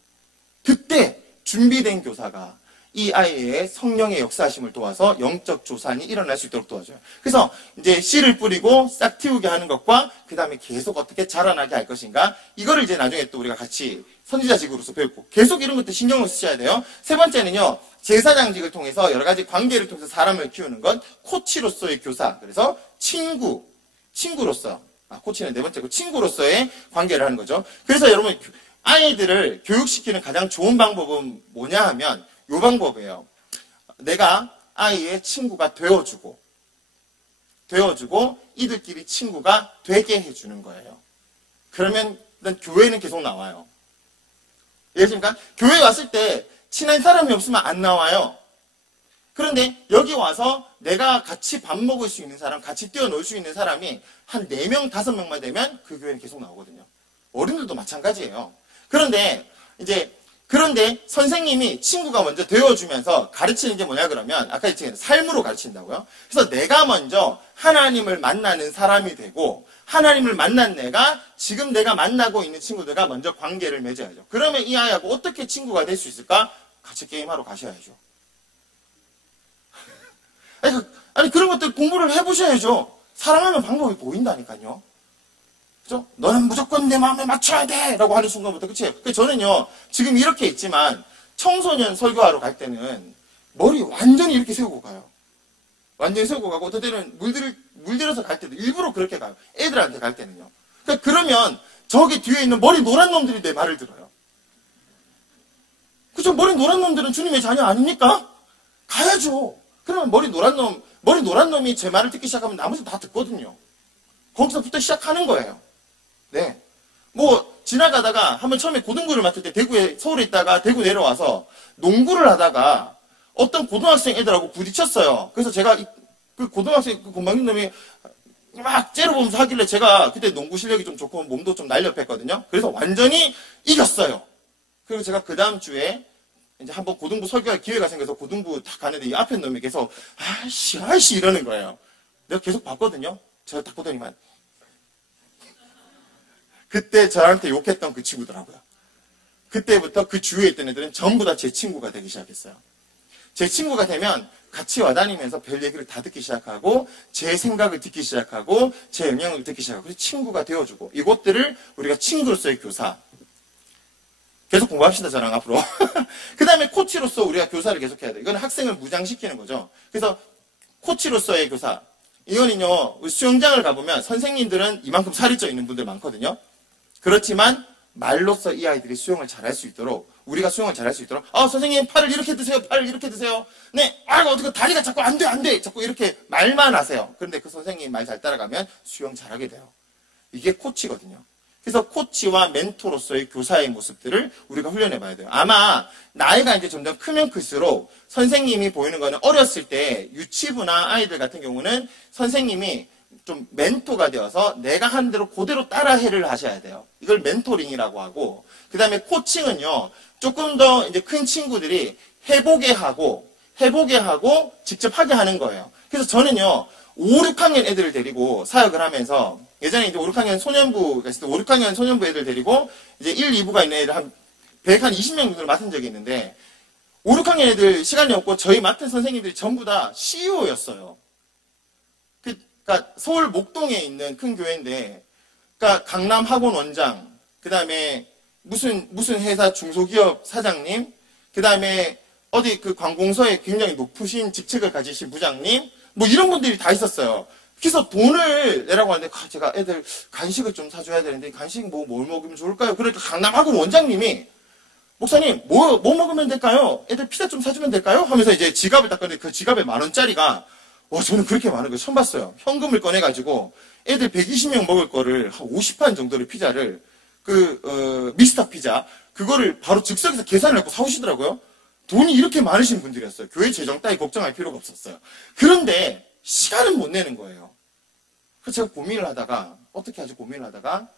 그때 준비된 교사가 이 아이의 성령의 역사하심을 도와서 영적 조산이 일어날 수 있도록 도와줘요. 그래서 이제 씨를 뿌리고 싹 틔우게 하는 것과 그 다음에 계속 어떻게 자라나게 할 것인가, 이거를 이제 나중에 또 우리가 같이 선지자직으로서 배웠고 계속 이런 것들 신경을 쓰셔야 돼요. 세 번째는요, 제사장직을 통해서 여러 가지 관계를 통해서 사람을 키우는 건 코치로서의 교사, 그래서 친구로서, 코치는 네 번째고 친구로서의 관계를 하는 거죠. 그래서 여러분 아이들을 교육시키는 가장 좋은 방법은 뭐냐 하면 요 방법이에요. 내가 아이의 친구가 되어주고 이들끼리 친구가 되게 해주는 거예요. 그러면 일단 교회는 계속 나와요. 이해하십니까? 교회 왔을 때 친한 사람이 없으면 안 나와요. 그런데 여기 와서 내가 같이 밥 먹을 수 있는 사람, 같이 뛰어놀 수 있는 사람이 한 4명, 5명만 되면 그 교회는 계속 나오거든요. 어른들도 마찬가지예요. 그런데 선생님이 친구가 먼저 되어주면서 가르치는 게 뭐냐 그러면 아까 얘기한 삶으로 가르친다고요. 그래서 내가 먼저 하나님을 만나는 사람이 되고 하나님을 만난 내가 지금 내가 만나고 있는 친구들과 먼저 관계를 맺어야죠. 그러면 이 아이하고 어떻게 친구가 될 수 있을까? 같이 게임하러 가셔야죠. 아니 그런 것들 공부를 해보셔야죠. 사랑하면 방법이 보인다니까요. 그죠? 너는 무조건 내 마음에 맞춰야 돼! 라고 하는 순간부터 끝이에요. 그래서 저는요, 지금 이렇게 있지만, 청소년 설교하러 갈 때는 머리 완전히 이렇게 세우고 가요. 완전히 세우고 가고, 어떨 때는 물들여서 갈 때도 일부러 그렇게 가요. 애들한테 갈 때는요. 그러면 저기 뒤에 있는 머리 노란 놈들이 내 말을 들어요. 그죠? 머리 노란 놈들은 주님의 자녀 아닙니까? 가야죠. 그러면 머리 노란 놈이 제 말을 듣기 시작하면 나머지 다 듣거든요. 거기서부터 시작하는 거예요. 네. 지나가다가 한번 처음에 고등부를 맡을 때 서울에 있다가 대구 내려와서 농구를 하다가 어떤 고등학생 애들하고 부딪혔어요. 그래서 제가 그 고등학생 그 건방진 놈이 막 째려보면서 하길래 제가 그때 농구 실력이 좀 좋고 몸도 좀 날렵했거든요. 그래서 완전히 이겼어요. 그리고 제가 그 다음 주에 이제 한번 고등부 설교할 기회가 생겨서 고등부 딱 가는데 이 앞에 놈이 계속 아이씨 이러는 거예요. 내가 계속 봤거든요. 제가 딱 보더니만 그때 저한테 욕했던 그 친구더라고요. 그때부터 그 주위에 있던 애들은 전부 다 제 친구가 되기 시작했어요. 제 친구가 되면 같이 와다니면서 별 얘기를 다 듣기 시작하고 제 생각을 듣기 시작하고 제 영향을 듣기 시작하고 그래서 친구가 되어주고 이것들을 우리가 친구로서의 교사 계속 공부합시다 저랑 앞으로. 그 다음에 코치로서 우리가 교사를 계속 해야 돼요. 이건 학생을 무장시키는 거죠. 그래서 코치로서의 교사 이거는요 수영장을 가보면 선생님들은 이만큼 살이 쪄 있는 분들 많거든요. 그렇지만 말로써 이 아이들이 수영을 잘할 수 있도록 우리가 수영을 잘할 수 있도록 선생님 팔을 이렇게 드세요. 팔을 이렇게 드세요. 네. 어떻게 다리가 자꾸 안 돼. 자꾸 이렇게 말만 하세요. 그런데 그 선생님 말 잘 따라가면 수영 잘하게 돼요. 이게 코치거든요. 그래서 코치와 멘토로서의 교사의 모습들을 우리가 훈련해 봐야 돼요. 아마 나이가 이제 점점 크면 클수록 선생님이 보이는 거는 어렸을 때 유치부나 아이들 같은 경우는 선생님이 좀 멘토가 되어서 내가 하는 대로 그대로 따라해를 하셔야 돼요. 이걸 멘토링이라고 하고 그 다음에 코칭은요 조금 더 이제 큰 친구들이 해보게 하고 직접 하게 하는 거예요. 그래서 저는요 5, 6학년 애들을 데리고 사역을 하면서 예전에 이제 5, 6학년 소년부가 있을 때 5, 6학년 소년부 애들 데리고 이제 1, 2부가 있는 애들 한 120명 정도를 맡은 적이 있는데 5, 6학년 애들 시간이 없고 저희 맡은 선생님들이 전부 다 CEO였어요. 그러니까 서울 목동에 있는 큰 교회인데 그러니까 강남 학원 원장 그 다음에 무슨 회사 중소기업 사장님 그 다음에 어디 그 관공서에 굉장히 높으신 직책을 가지신 부장님 이런 분들이 다 있었어요. 그래서 돈을 내라고 하는데 제가 애들 간식을 좀 사줘야 되는데 간식 뭘 먹으면 좋을까요? 그러니까 강남학원 원장님이 목사님 뭐 먹으면 될까요? 애들 피자 좀 사주면 될까요? 하면서 이제 지갑을 딱 꺼내는데 그 지갑에 10,000원짜리가 저는 그렇게 많은 걸 처음 봤어요. 현금을 꺼내가지고 애들 120명 먹을 거를 한 50판 정도의 피자를 미스터 피자 그거를 바로 즉석에서 계산을 하고 사오시더라고요. 돈이 이렇게 많으신 분들이었어요. 교회 재정 따위 걱정할 필요가 없었어요. 그런데 시간은 못 내는 거예요. 그래서 제가 고민을 하다가 어떻게 하지 고민을 하다가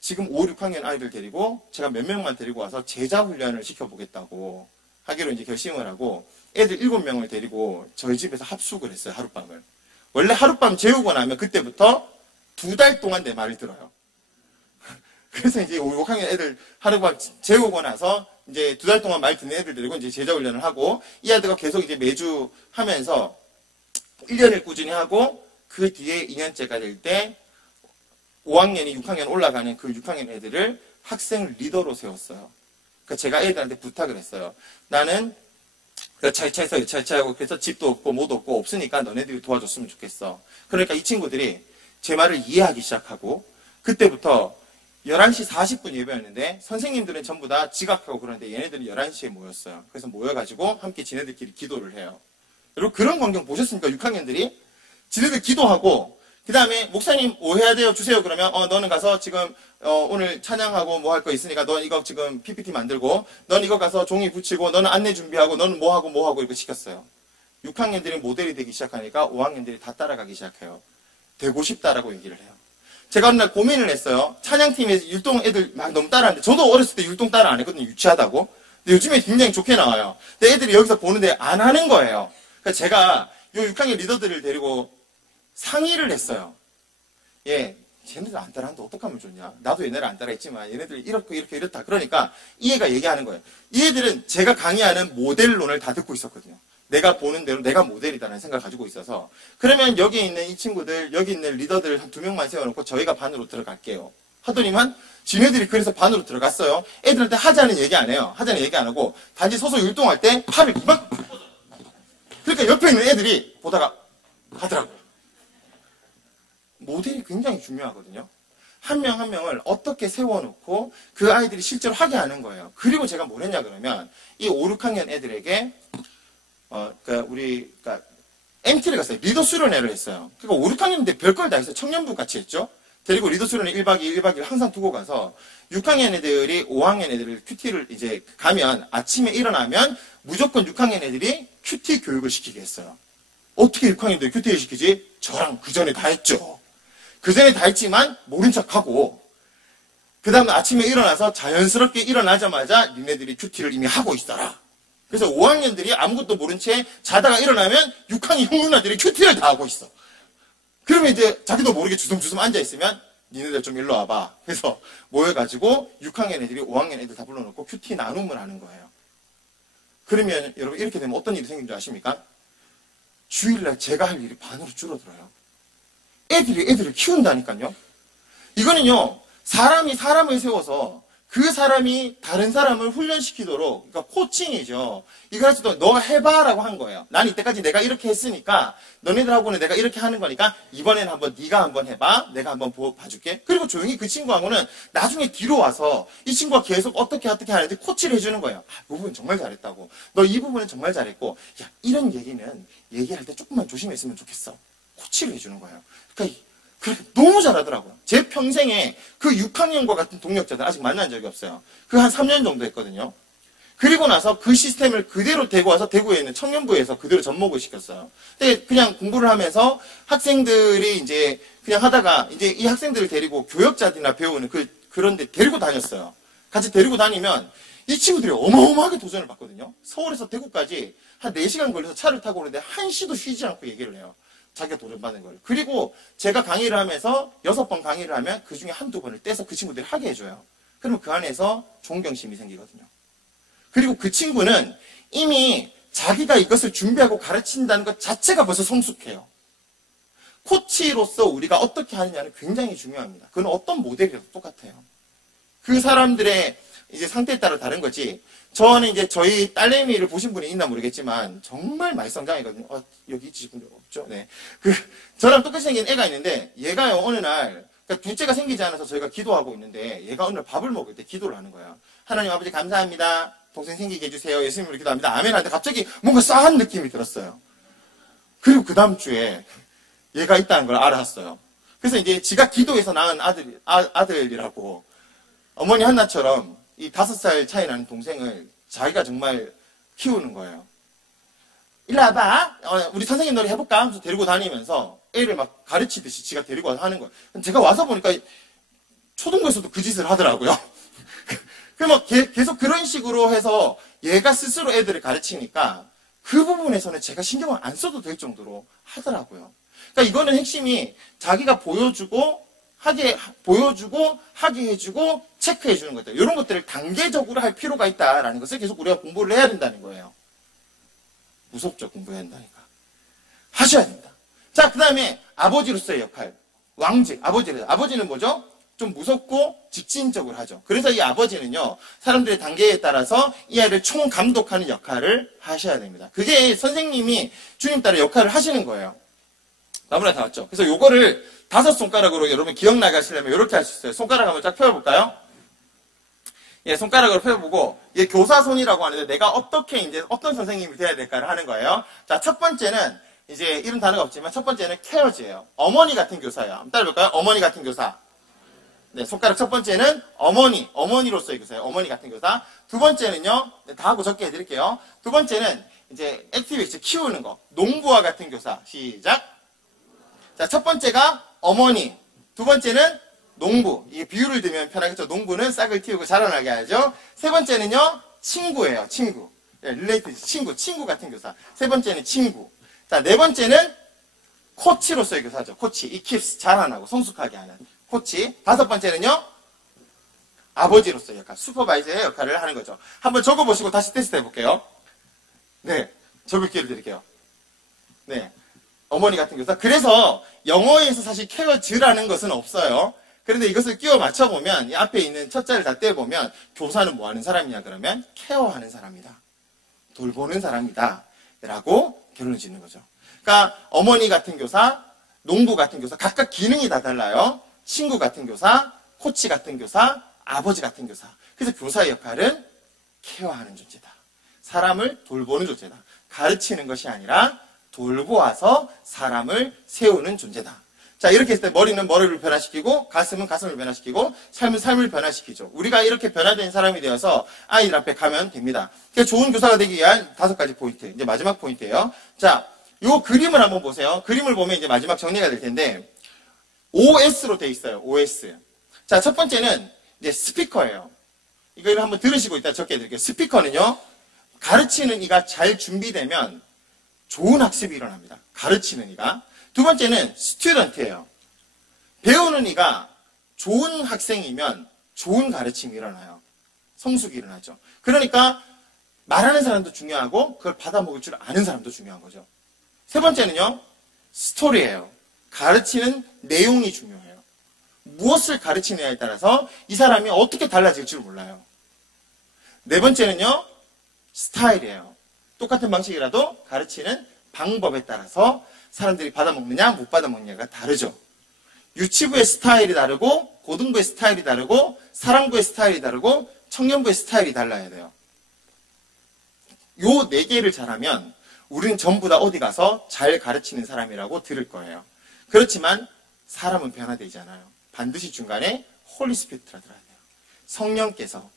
지금 5, 6학년 아이들 데리고 제가 몇 명만 데리고 와서 제자 훈련을 시켜보겠다고 하기로 이제 결심을 하고 애들 7명을 데리고 저희 집에서 합숙을 했어요. 하룻밤을. 원래 하룻밤 재우고 나면 그때부터 2달 동안 내 말을 들어요. 그래서 이제 5, 6학년 애들 하룻밤 재우고 나서 이제 2달 동안 말 듣는 애들 데리고 이제 제자 훈련을 하고 이 아이들과 계속 이제 매주 하면서 1년을 꾸준히 하고 그 뒤에 2년째가 될 때 5학년이 6학년 올라가는 그 6학년 애들을 학생 리더로 세웠어요. 그러니까 제가 애들한테 부탁을 했어요. 나는 차차하고 그래서 집도 없고 뭐도 없고 없으니까 너네들이 도와줬으면 좋겠어. 그러니까 이 친구들이 제 말을 이해하기 시작하고 그때부터 11시 40분 예배였는데 선생님들은 전부 다 지각하고 그러는데 얘네들은 11시에 모였어요. 그래서 모여가지고 함께 지네들끼리 기도를 해요. 여러분 그런 광경 보셨습니까? 6학년들이 지네들 기도하고 그 다음에 목사님 뭐 해야 돼요? 주세요. 그러면 너는 가서 지금 오늘 찬양하고 뭐 할 거 있으니까 넌 이거 지금 PPT 만들고 넌 이거 가서 종이 붙이고 너는 안내 준비하고 너는 뭐 하고 이렇게 시켰어요. 6학년들이 모델이 되기 시작하니까 5학년들이 다 따라가기 시작해요. 되고 싶다라고 얘기를 해요. 제가 어느 날 고민을 했어요. 찬양팀에서 율동 애들 막 너무 따라하는데, 저도 어렸을 때 율동 따라 안 했거든요. 유치하다고. 근데 요즘에 굉장히 좋게 나와요. 근데 애들이 여기서 보는데 안 하는 거예요. 그래서 제가 요 6학년 리더들을 데리고 상의를 했어요. 예, 쟤네들 안 따라하는데 어떡하면 좋냐. 나도 옛날에 안 따라했지만 얘네들 이렇고 이렇게 이렇다. 그러니까 이 애가 얘기하는 거예요. 이 애들은 제가 강의하는 모델론을 다 듣고 있었거든요. 내가 보는 대로 내가 모델이다라는 생각을 가지고 있어서, 그러면 여기 있는 이 친구들, 여기 있는 리더들 한 2명만 세워놓고 저희가 반으로 들어갈게요. 하더니만 지네들이 그래서 반으로 들어갔어요. 애들한테 하자는 얘기 안 해요. 하자는 얘기 안 하고 단지 서서 율동할 때 팔을 이만, 그러니까 옆에 있는 애들이 보다가 하더라고요. 모델이 굉장히 중요하거든요. 한 명 한 명을 어떻게 세워놓고 그 아이들이 실제로 하게 하는 거예요. 그리고 제가 뭘 했냐 그러면 이 5, 6학년 애들에게 MT를 갔어요. 리더 수련회를 했어요. 그러니까 5, 6학년인데 별걸 다 했어요. 청년부 같이 했죠. 데리고 리더 수련회 1박 2일, 1박 2일 항상 두고 가서 6학년 애들이 5학년 애들을 큐티를 이제 가면 아침에 일어나면 무조건 6학년 애들이 큐티 교육을 시키게 했어요. 어떻게 6학년들이 큐티를 시키지? 저랑 그 전에 다 했죠. 그 전에 다 했지만 모른 척하고, 그 다음 아침에 일어나서 자연스럽게 일어나자마자 니네들이 큐티를 이미 하고 있어라. 그래서 5학년들이 아무것도 모른 채 자다가 일어나면 6학년 형 누나들이 큐티를 다 하고 있어. 그러면 이제 자기도 모르게 주섬주섬 앉아있으면 니네들 좀 일로 와봐. 그래서 모여가지고 6학년 애들이 5학년 애들 다 불러놓고 큐티 나눔을 하는 거예요. 그러면 여러분 이렇게 되면 어떤 일이 생긴 줄 아십니까? 주일날 제가 할 일이 반으로 줄어들어요. 애들이 애들을 키운다니까요. 이거는요, 사람이 사람을 세워서 그 사람이 다른 사람을 훈련시키도록, 그러니까 코칭이죠. 이거 도 너가 해봐라고 한 거예요. 난 이때까지 내가 이렇게 했으니까 너네들하고는 내가 이렇게 하는 거니까 이번에는 한번 네가 한번 해봐. 내가 한번 봐줄게. 그리고 조용히 그 친구하고는 나중에 뒤로 와서 이 친구가 계속 어떻게 하는지 코치를 해주는 거예요. 아, 그 부분 정말 잘했다고. 너 이 부분은 정말 잘했고, 야, 이런 얘기는 얘기할 때 조금만 조심했으면 좋겠어. 코치를 해주는 거예요. 그러니까 그렇게 너무 잘하더라고요. 제 평생에 그 6학년과 같은 동력자들 아직 만난 적이 없어요. 그 한 3년 정도 했거든요. 그리고 나서 그 시스템을 그대로 대고 와서 대구에 있는 청년부에서 그대로 접목을 시켰어요. 근데 그냥 공부를 하면서 학생들이 이제 그냥 하다가 이제 이 학생들을 데리고 교역자들이나 배우는 그런데 데리고 다녔어요. 같이 데리고 다니면 이 친구들이 어마어마하게 도전을 받거든요. 서울에서 대구까지 한 4시간 걸려서 차를 타고 오는데 한시도 쉬지 않고 얘기를 해요. 자기가 도전받은 걸. 그리고 제가 강의를 하면서 6번 강의를 하면 그 중에 한두 번을 떼서 그 친구들이 하게 해줘요. 그러면 그 안에서 존경심이 생기거든요. 그리고 그 친구는 이미 자기가 이것을 준비하고 가르친다는 것 자체가 벌써 성숙해요. 코치로서 우리가 어떻게 하느냐는 굉장히 중요합니다. 그건 어떤 모델이라도 똑같아요. 그 사람들의 이제 상태에 따라 다른 거지. 저는 이제 저희 딸내미를 보신 분이 있나 모르겠지만 정말 말썽장이거든요. 여기 있지 분들 없죠? 네. 저랑 똑같이 생긴 애가 있는데 얘가요 어느 날 그러니까 둘째가 생기지 않아서 저희가 기도하고 있는데 얘가 어느 날 밥을 먹을 때 기도를 하는 거야. 하나님 아버지 감사합니다. 동생 생기게 해주세요. 예수님으로 기도합니다. 아멘 하는데 갑자기 뭔가 싸한 느낌이 들었어요. 그리고 그 다음 주에 얘가 있다는 걸 알았어요. 그래서 이제 지가 기도해서 낳은 아들이라고 어머니 한나처럼 이 5살 차이 나는 동생을 자기가 정말 키우는 거예요. 일로 와봐. 우리 선생님 놀이 해볼까? 하면서 데리고 다니면서 애를 막 가르치듯이 지가 데리고 와서 하는 거예요. 제가 와서 보니까 초등부에서도 그 짓을 하더라고요. 그럼 계속 그런 식으로 해서 얘가 스스로 애들을 가르치니까 그 부분에서는 제가 신경을 안 써도 될 정도로 하더라고요. 그러니까 이거는 핵심이 자기가 보여주고 하게 해주고 체크해주는 것들. 이런 것들을 단계적으로 할 필요가 있다라는 것을 계속 우리가 공부를 해야 된다는 거예요. 무섭죠, 공부해야 한다니까. 하셔야 됩니다. 자, 그 다음에 아버지로서의 역할. 왕직, 아버지는 뭐죠? 좀 무섭고 직진적으로 하죠. 그래서 이 아버지는요, 사람들의 단계에 따라서 이 아이를 총감독하는 역할을 하셔야 됩니다. 그게 선생님이 주님 따라 역할을 하시는 거예요. 너무나 다 왔죠? 그래서 요거를 5손가락으로 여러분 기억나게 하시려면 이렇게 할 수 있어요. 손가락 한번 쫙 펴볼까요? 예, 손가락으로 펴보고, 예, 교사손이라고 하는데 내가 어떻게 이제 어떤 선생님이 돼야 될까를 하는 거예요. 자, 첫 번째는 이제 이런 단어가 없지만 첫 번째는 케어즈예요. 어머니 같은 교사예요. 한번 따라해볼까요? 어머니 같은 교사. 네, 손가락 첫 번째는 어머니로서의 교사예요. 어머니 같은 교사. 두 번째는요, 네, 다 하고 적게 해드릴게요. 두 번째는 이제 액티비티 키우는 거. 농부와 같은 교사. 시작. 자, 첫 번째가 어머니. 두 번째는 농부. 이게 비유를 들면 편하겠죠. 농부는 싹을 틔우고 자라나게 하죠. 세 번째는요, 친구예요. 친구. 릴레이트, 친구 같은 교사. 세 번째는 친구. 자, 네 번째는 코치로서의 교사죠. 코치. 이킵스, 자라나고 성숙하게 하는 코치. 다섯 번째는요, 아버지로서의 역할, 슈퍼바이저의 역할을 하는 거죠. 한번 적어보시고 다시 테스트 해볼게요. 네, 적을 기회를 드릴게요. 네, 어머니 같은 교사. 그래서 영어에서 사실 케어즈라는 것은 없어요. 그런데 이것을 끼워 맞춰보면 이 앞에 있는 첫 자를 다 떼보면 교사는 뭐 하는 사람이냐 그러면 케어하는 사람이다. 돌보는 사람이다. 라고 결론을 짓는 거죠. 그러니까 어머니 같은 교사, 농부 같은 교사, 각각 기능이 다 달라요. 친구 같은 교사, 코치 같은 교사, 아버지 같은 교사. 그래서 교사의 역할은 케어하는 존재다. 사람을 돌보는 존재다. 가르치는 것이 아니라 돌보아서 사람을 세우는 존재다. 자, 이렇게 했을 때 머리는 머리를 변화시키고 가슴은 가슴을 변화시키고 삶은 삶을 변화시키죠. 우리가 이렇게 변화된 사람이 되어서 아이들 앞에 가면 됩니다. 그래서 좋은 교사가 되기 위한 5가지 포인트. 이제 마지막 포인트예요. 자, 요 그림을 한번 보세요. 그림을 보면 이제 마지막 정리가 될 텐데 OS로 돼 있어요. OS. 자, 첫 번째는 이제 스피커예요. 이걸 한번 들으시고 이따 적게 해드릴게요. 스피커는요, 가르치는 이가 잘 준비되면 좋은 학습이 일어납니다. 가르치는 이가. 두 번째는 스튜던트예요. 배우는 이가 좋은 학생이면 좋은 가르침이 일어나요. 성숙이 일어나죠. 그러니까 말하는 사람도 중요하고 그걸 받아먹을 줄 아는 사람도 중요한 거죠. 세 번째는요, 스토리예요. 가르치는 내용이 중요해요. 무엇을 가르치느냐에 따라서 이 사람이 어떻게 달라질 줄 몰라요. 네 번째는요, 스타일이에요. 똑같은 방식이라도 가르치는 방법에 따라서 사람들이 받아먹느냐 못 받아먹느냐가 다르죠. 유치부의 스타일이 다르고 고등부의 스타일이 다르고 사랑부의 스타일이 다르고 청년부의 스타일이 달라야 돼요. 요 4개를 잘하면 우리는 전부 다 어디 가서 잘 가르치는 사람이라고 들을 거예요. 그렇지만 사람은 변화되잖아요. 반드시 중간에 홀리스피리트라 들어야 돼요. 성령께서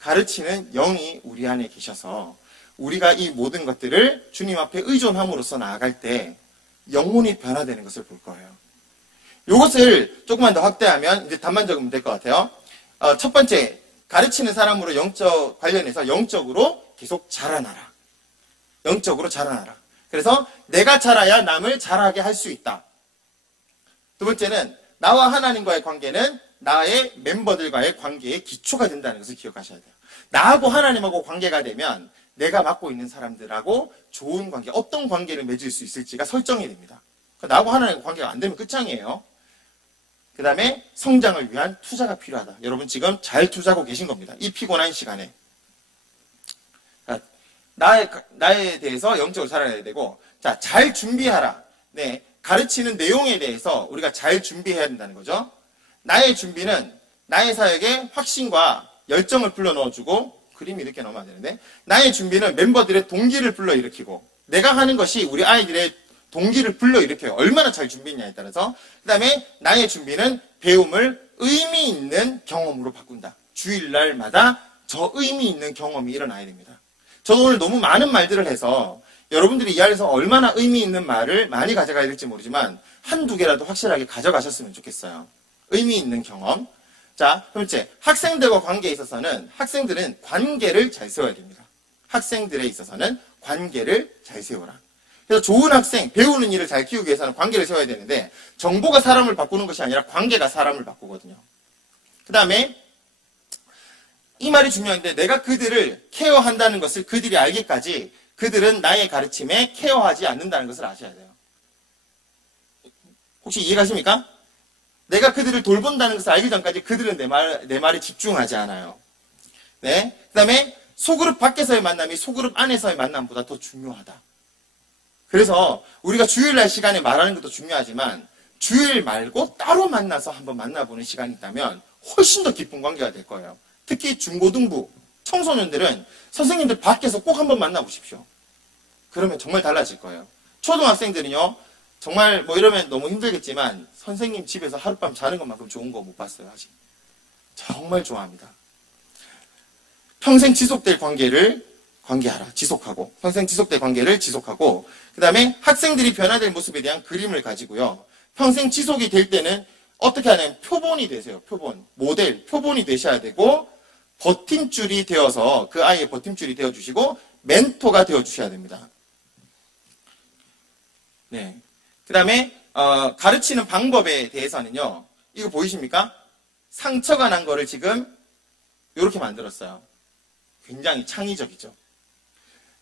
가르치는 영이 우리 안에 계셔서 우리가 이 모든 것들을 주님 앞에 의존함으로써 나아갈 때 영혼이 변화되는 것을 볼 거예요. 이것을 조금만 더 확대하면 이제 답만 적으면 될 것 같아요. 첫 번째, 가르치는 사람으로 영적 관련해서 영적으로 계속 자라나라. 영적으로 자라나라. 그래서 내가 자라야 남을 자라게 할 수 있다. 두 번째는 나와 하나님과의 관계는 나의 멤버들과의 관계의 기초가 된다는 것을 기억하셔야 돼요. 나하고 하나님하고 관계가 되면 내가 맡고 있는 사람들하고 좋은 관계, 어떤 관계를 맺을 수 있을지가 설정이 됩니다. 나하고 하나님과 관계가 안 되면 끝장이에요. 그 다음에 성장을 위한 투자가 필요하다. 여러분 지금 잘 투자하고 계신 겁니다. 이 피곤한 시간에. 나에 대해서 영적으로 자라야 되고, 자, 잘 준비하라. 네, 가르치는 내용에 대해서 우리가 잘 준비해야 된다는 거죠. 나의 준비는 나의 사역에 확신과 열정을 불러넣어주고, 그림이 이렇게 넣으면 안 되는데, 나의 준비는 멤버들의 동기를 불러일으키고, 내가 하는 것이 우리 아이들의 동기를 불러일으켜요. 얼마나 잘 준비했냐에 따라서. 그 다음에 나의 준비는 배움을 의미 있는 경험으로 바꾼다. 주일날마다 저 의미 있는 경험이 일어나야 됩니다. 저도 오늘 너무 많은 말들을 해서 여러분들이 이 안에서 얼마나 의미 있는 말을 많이 가져가야 될지 모르지만 한두 개라도 확실하게 가져가셨으면 좋겠어요. 의미 있는 경험. 자, 둘째, 학생들과 관계에 있어서는 학생들은 관계를 잘 세워야 됩니다. 학생들에 있어서는 관계를 잘 세워라. 그래서 좋은 학생, 배우는 일을 잘 키우기 위해서는 관계를 세워야 되는데 정보가 사람을 바꾸는 것이 아니라 관계가 사람을 바꾸거든요. 그 다음에 이 말이 중요한데 내가 그들을 케어한다는 것을 그들이 알기까지 그들은 나의 가르침에 케어하지 않는다는 것을 아셔야 돼요. 혹시 이해가십니까? 내가 그들을 돌본다는 것을 알기 전까지 그들은 내 말에 집중하지 않아요. 네. 그 다음에 소그룹 밖에서의 만남이 소그룹 안에서의 만남보다 더 중요하다. 그래서 우리가 주일날 시간에 말하는 것도 중요하지만 주일 말고 따로 만나서 한번 만나보는 시간이 있다면 훨씬 더 깊은 관계가 될 거예요. 특히 중고등부, 청소년들은 선생님들 밖에서 꼭 한번 만나보십시오. 그러면 정말 달라질 거예요. 초등학생들은요, 정말 뭐 이러면 너무 힘들겠지만 선생님 집에서 하룻밤 자는 것만큼 좋은 거 못 봤어요, 아직. 정말 좋아합니다. 평생 지속될 관계를 관계하라. 지속하고. 평생 지속될 관계를 지속하고. 그 다음에 학생들이 변화될 모습에 대한 그림을 가지고요. 평생 지속이 될 때는 어떻게 하냐면 표본이 되세요. 표본. 모델, 표본이 되셔야 되고, 버팀줄이 되어서 그 아이의 버팀줄이 되어주시고, 멘토가 되어주셔야 됩니다. 네. 그 다음에, 가르치는 방법에 대해서는요. 이거 보이십니까? 상처가 난 거를 지금 이렇게 만들었어요. 굉장히 창의적이죠.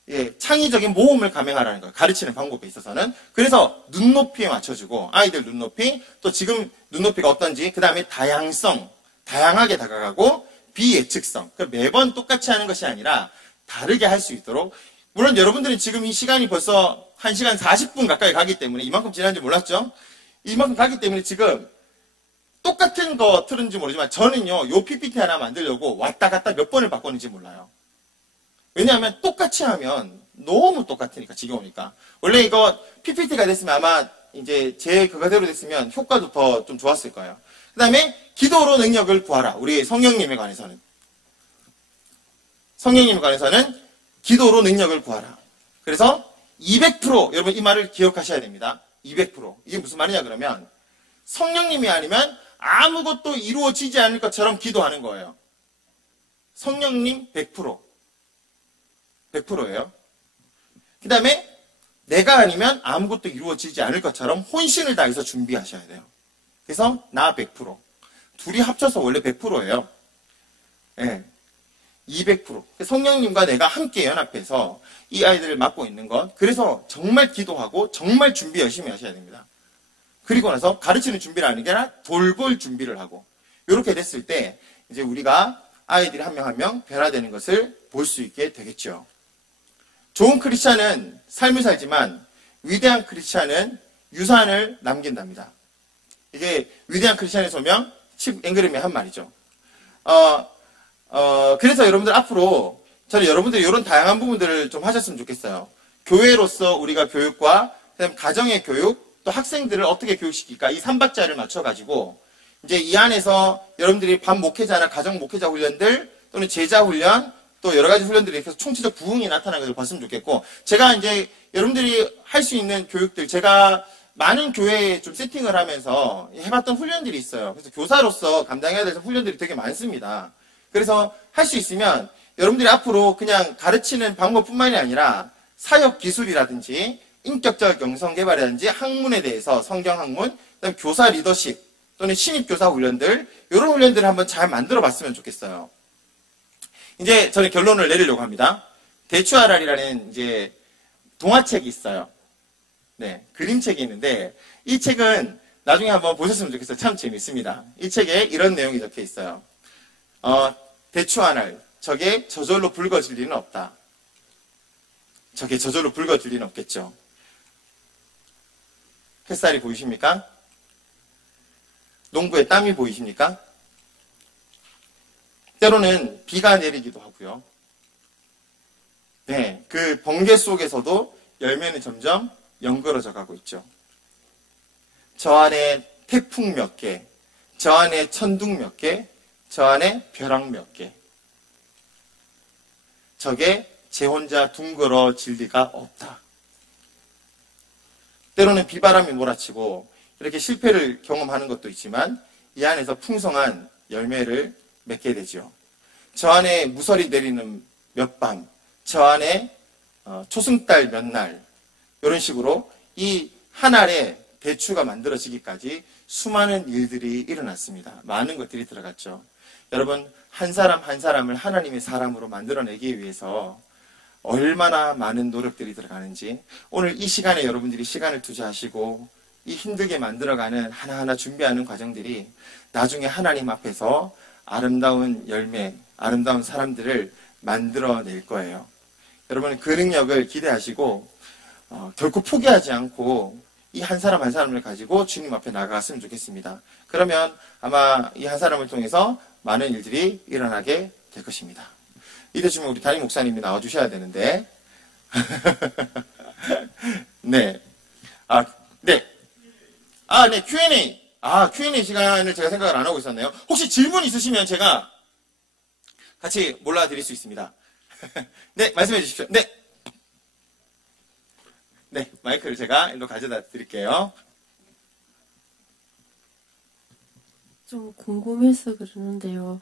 예, 창의적인 모험을 감행하라는 거예요. 가르치는 방법에 있어서는. 그래서 눈높이에 맞춰주고, 아이들 눈높이, 또 지금 눈높이가 어떤지, 그 다음에 다양성, 다양하게 다가가고, 비예측성. 매번 똑같이 하는 것이 아니라 다르게 할 수 있도록. 물론 여러분들은 지금 이 시간이 벌써 1시간 40분 가까이 가기 때문에, 이만큼 지난지 몰랐죠? 이만큼 가기 때문에 지금 똑같은 거 틀은지 모르지만 저는요, 요 PPT 하나 만들려고 왔다 갔다 몇 번을 바꿨는지 몰라요. 왜냐하면 똑같이 하면 너무 똑같으니까, 지겨우니까. 원래 이거 PPT가 됐으면 아마 이제 제 그거대로 됐으면 효과도 더 좀 좋았을 거예요. 그 다음에 기도로 능력을 구하라. 우리 성령님에 관해서는. 성령님에 관해서는 기도로 능력을 구하라. 그래서 200% 여러분 이 말을 기억하셔야 됩니다. 200%. 이게 무슨 말이냐 그러면 성령님이 아니면 아무것도 이루어지지 않을 것처럼 기도하는 거예요. 성령님 100%. 100%예요. 그 다음에 내가 아니면 아무것도 이루어지지 않을 것처럼 혼신을 다해서 준비하셔야 돼요. 그래서 나 100%. 둘이 합쳐서 원래 100%예요. 예. 200%. 성령님과 내가 함께 연합해서 이 아이들을 맡고 있는 것. 그래서 정말 기도하고 정말 준비 열심히 하셔야 됩니다. 그리고 나서 가르치는 준비를 하는 게 아니라 돌볼 준비를 하고. 이렇게 됐을 때 이제 우리가 아이들이 한 명 한 명 변화되는 것을 볼 수 있게 되겠죠. 좋은 크리스찬은 삶을 살지만 위대한 크리스찬은 유산을 남긴답니다. 이게 위대한 크리스찬의 소명, 칩 앵그램이 한 말이죠. 그래서 여러분들 앞으로 저는 여러분들이 이런 다양한 부분들을 좀 하셨으면 좋겠어요. 교회로서 우리가 교육과 그다음 가정의 교육, 또 학생들을 어떻게 교육시킬까? 이 3박자를 맞춰가지고 이제 이 안에서 여러분들이 반 목회자나 가정 목회자 훈련들 또는 제자 훈련 또 여러 가지 훈련들이 이렇게 총체적 부흥이 나타나는 것을 봤으면 좋겠고 제가 이제 여러분들이 할 수 있는 교육들 제가 많은 교회에 좀 세팅을 하면서 해봤던 훈련들이 있어요. 그래서 교사로서 감당해야 될 훈련들이 되게 많습니다. 그래서 할 수 있으면 여러분들이 앞으로 그냥 가르치는 방법뿐만이 아니라 사역 기술이라든지 인격적 영성 개발이라든지 학문에 대해서 성경 학문, 그다음에 교사 리더십 또는 신입 교사 훈련들 이런 훈련들을 한번 잘 만들어 봤으면 좋겠어요. 이제 저는 결론을 내리려고 합니다. 대추아랄이라는 이제 동화책이 있어요. 네, 그림책이 있는데 이 책은 나중에 한번 보셨으면 좋겠어요. 참 재밌습니다. 이 책에 이런 내용이 적혀 있어요. 대추 한 알, 저게 저절로 붉어질 리는 없다. 저게 저절로 붉어질 리는 없겠죠. 햇살이 보이십니까? 농부의 땀이 보이십니까? 때로는 비가 내리기도 하고요. 네, 그 번개 속에서도 열매는 점점 연그러져 가고 있죠. 저 안에 태풍 몇 개, 저 안에 천둥 몇 개, 저 안에 벼락 몇 개. 저게 제 혼자 둥그러질 리가 없다. 때로는 비바람이 몰아치고 이렇게 실패를 경험하는 것도 있지만 이 안에서 풍성한 열매를 맺게 되죠. 저 안에 무설이 내리는 몇 밤, 저 안에 초승달 몇 날 이런 식으로 이 한 알에 대추가 만들어지기까지 수많은 일들이 일어났습니다. 많은 것들이 들어갔죠. 여러분 한 사람 한 사람을 하나님의 사람으로 만들어내기 위해서 얼마나 많은 노력들이 들어가는지 오늘 이 시간에 여러분들이 시간을 투자하시고 이 힘들게 만들어가는 하나하나 준비하는 과정들이 나중에 하나님 앞에서 아름다운 열매, 아름다운 사람들을 만들어낼 거예요. 여러분 그 능력을 기대하시고 결코 포기하지 않고 이 한 사람 한 사람을 가지고 주님 앞에 나아갔으면 좋겠습니다. 그러면 아마 이 한 사람을 통해서 많은 일들이 일어나게 될 것입니다. 이때 주면 우리 담임 목사님이 나와주셔야 되는데 네. 네. 네, Q&A. Q&A 시간을 제가 생각을 안 하고 있었네요. 혹시 질문 있으시면 제가 같이 몰라드릴 수 있습니다. 네, 말씀해 주십시오. 네. 네, 마이크를 제가 일로 가져다 드릴게요. 좀 궁금해서 그러는데요.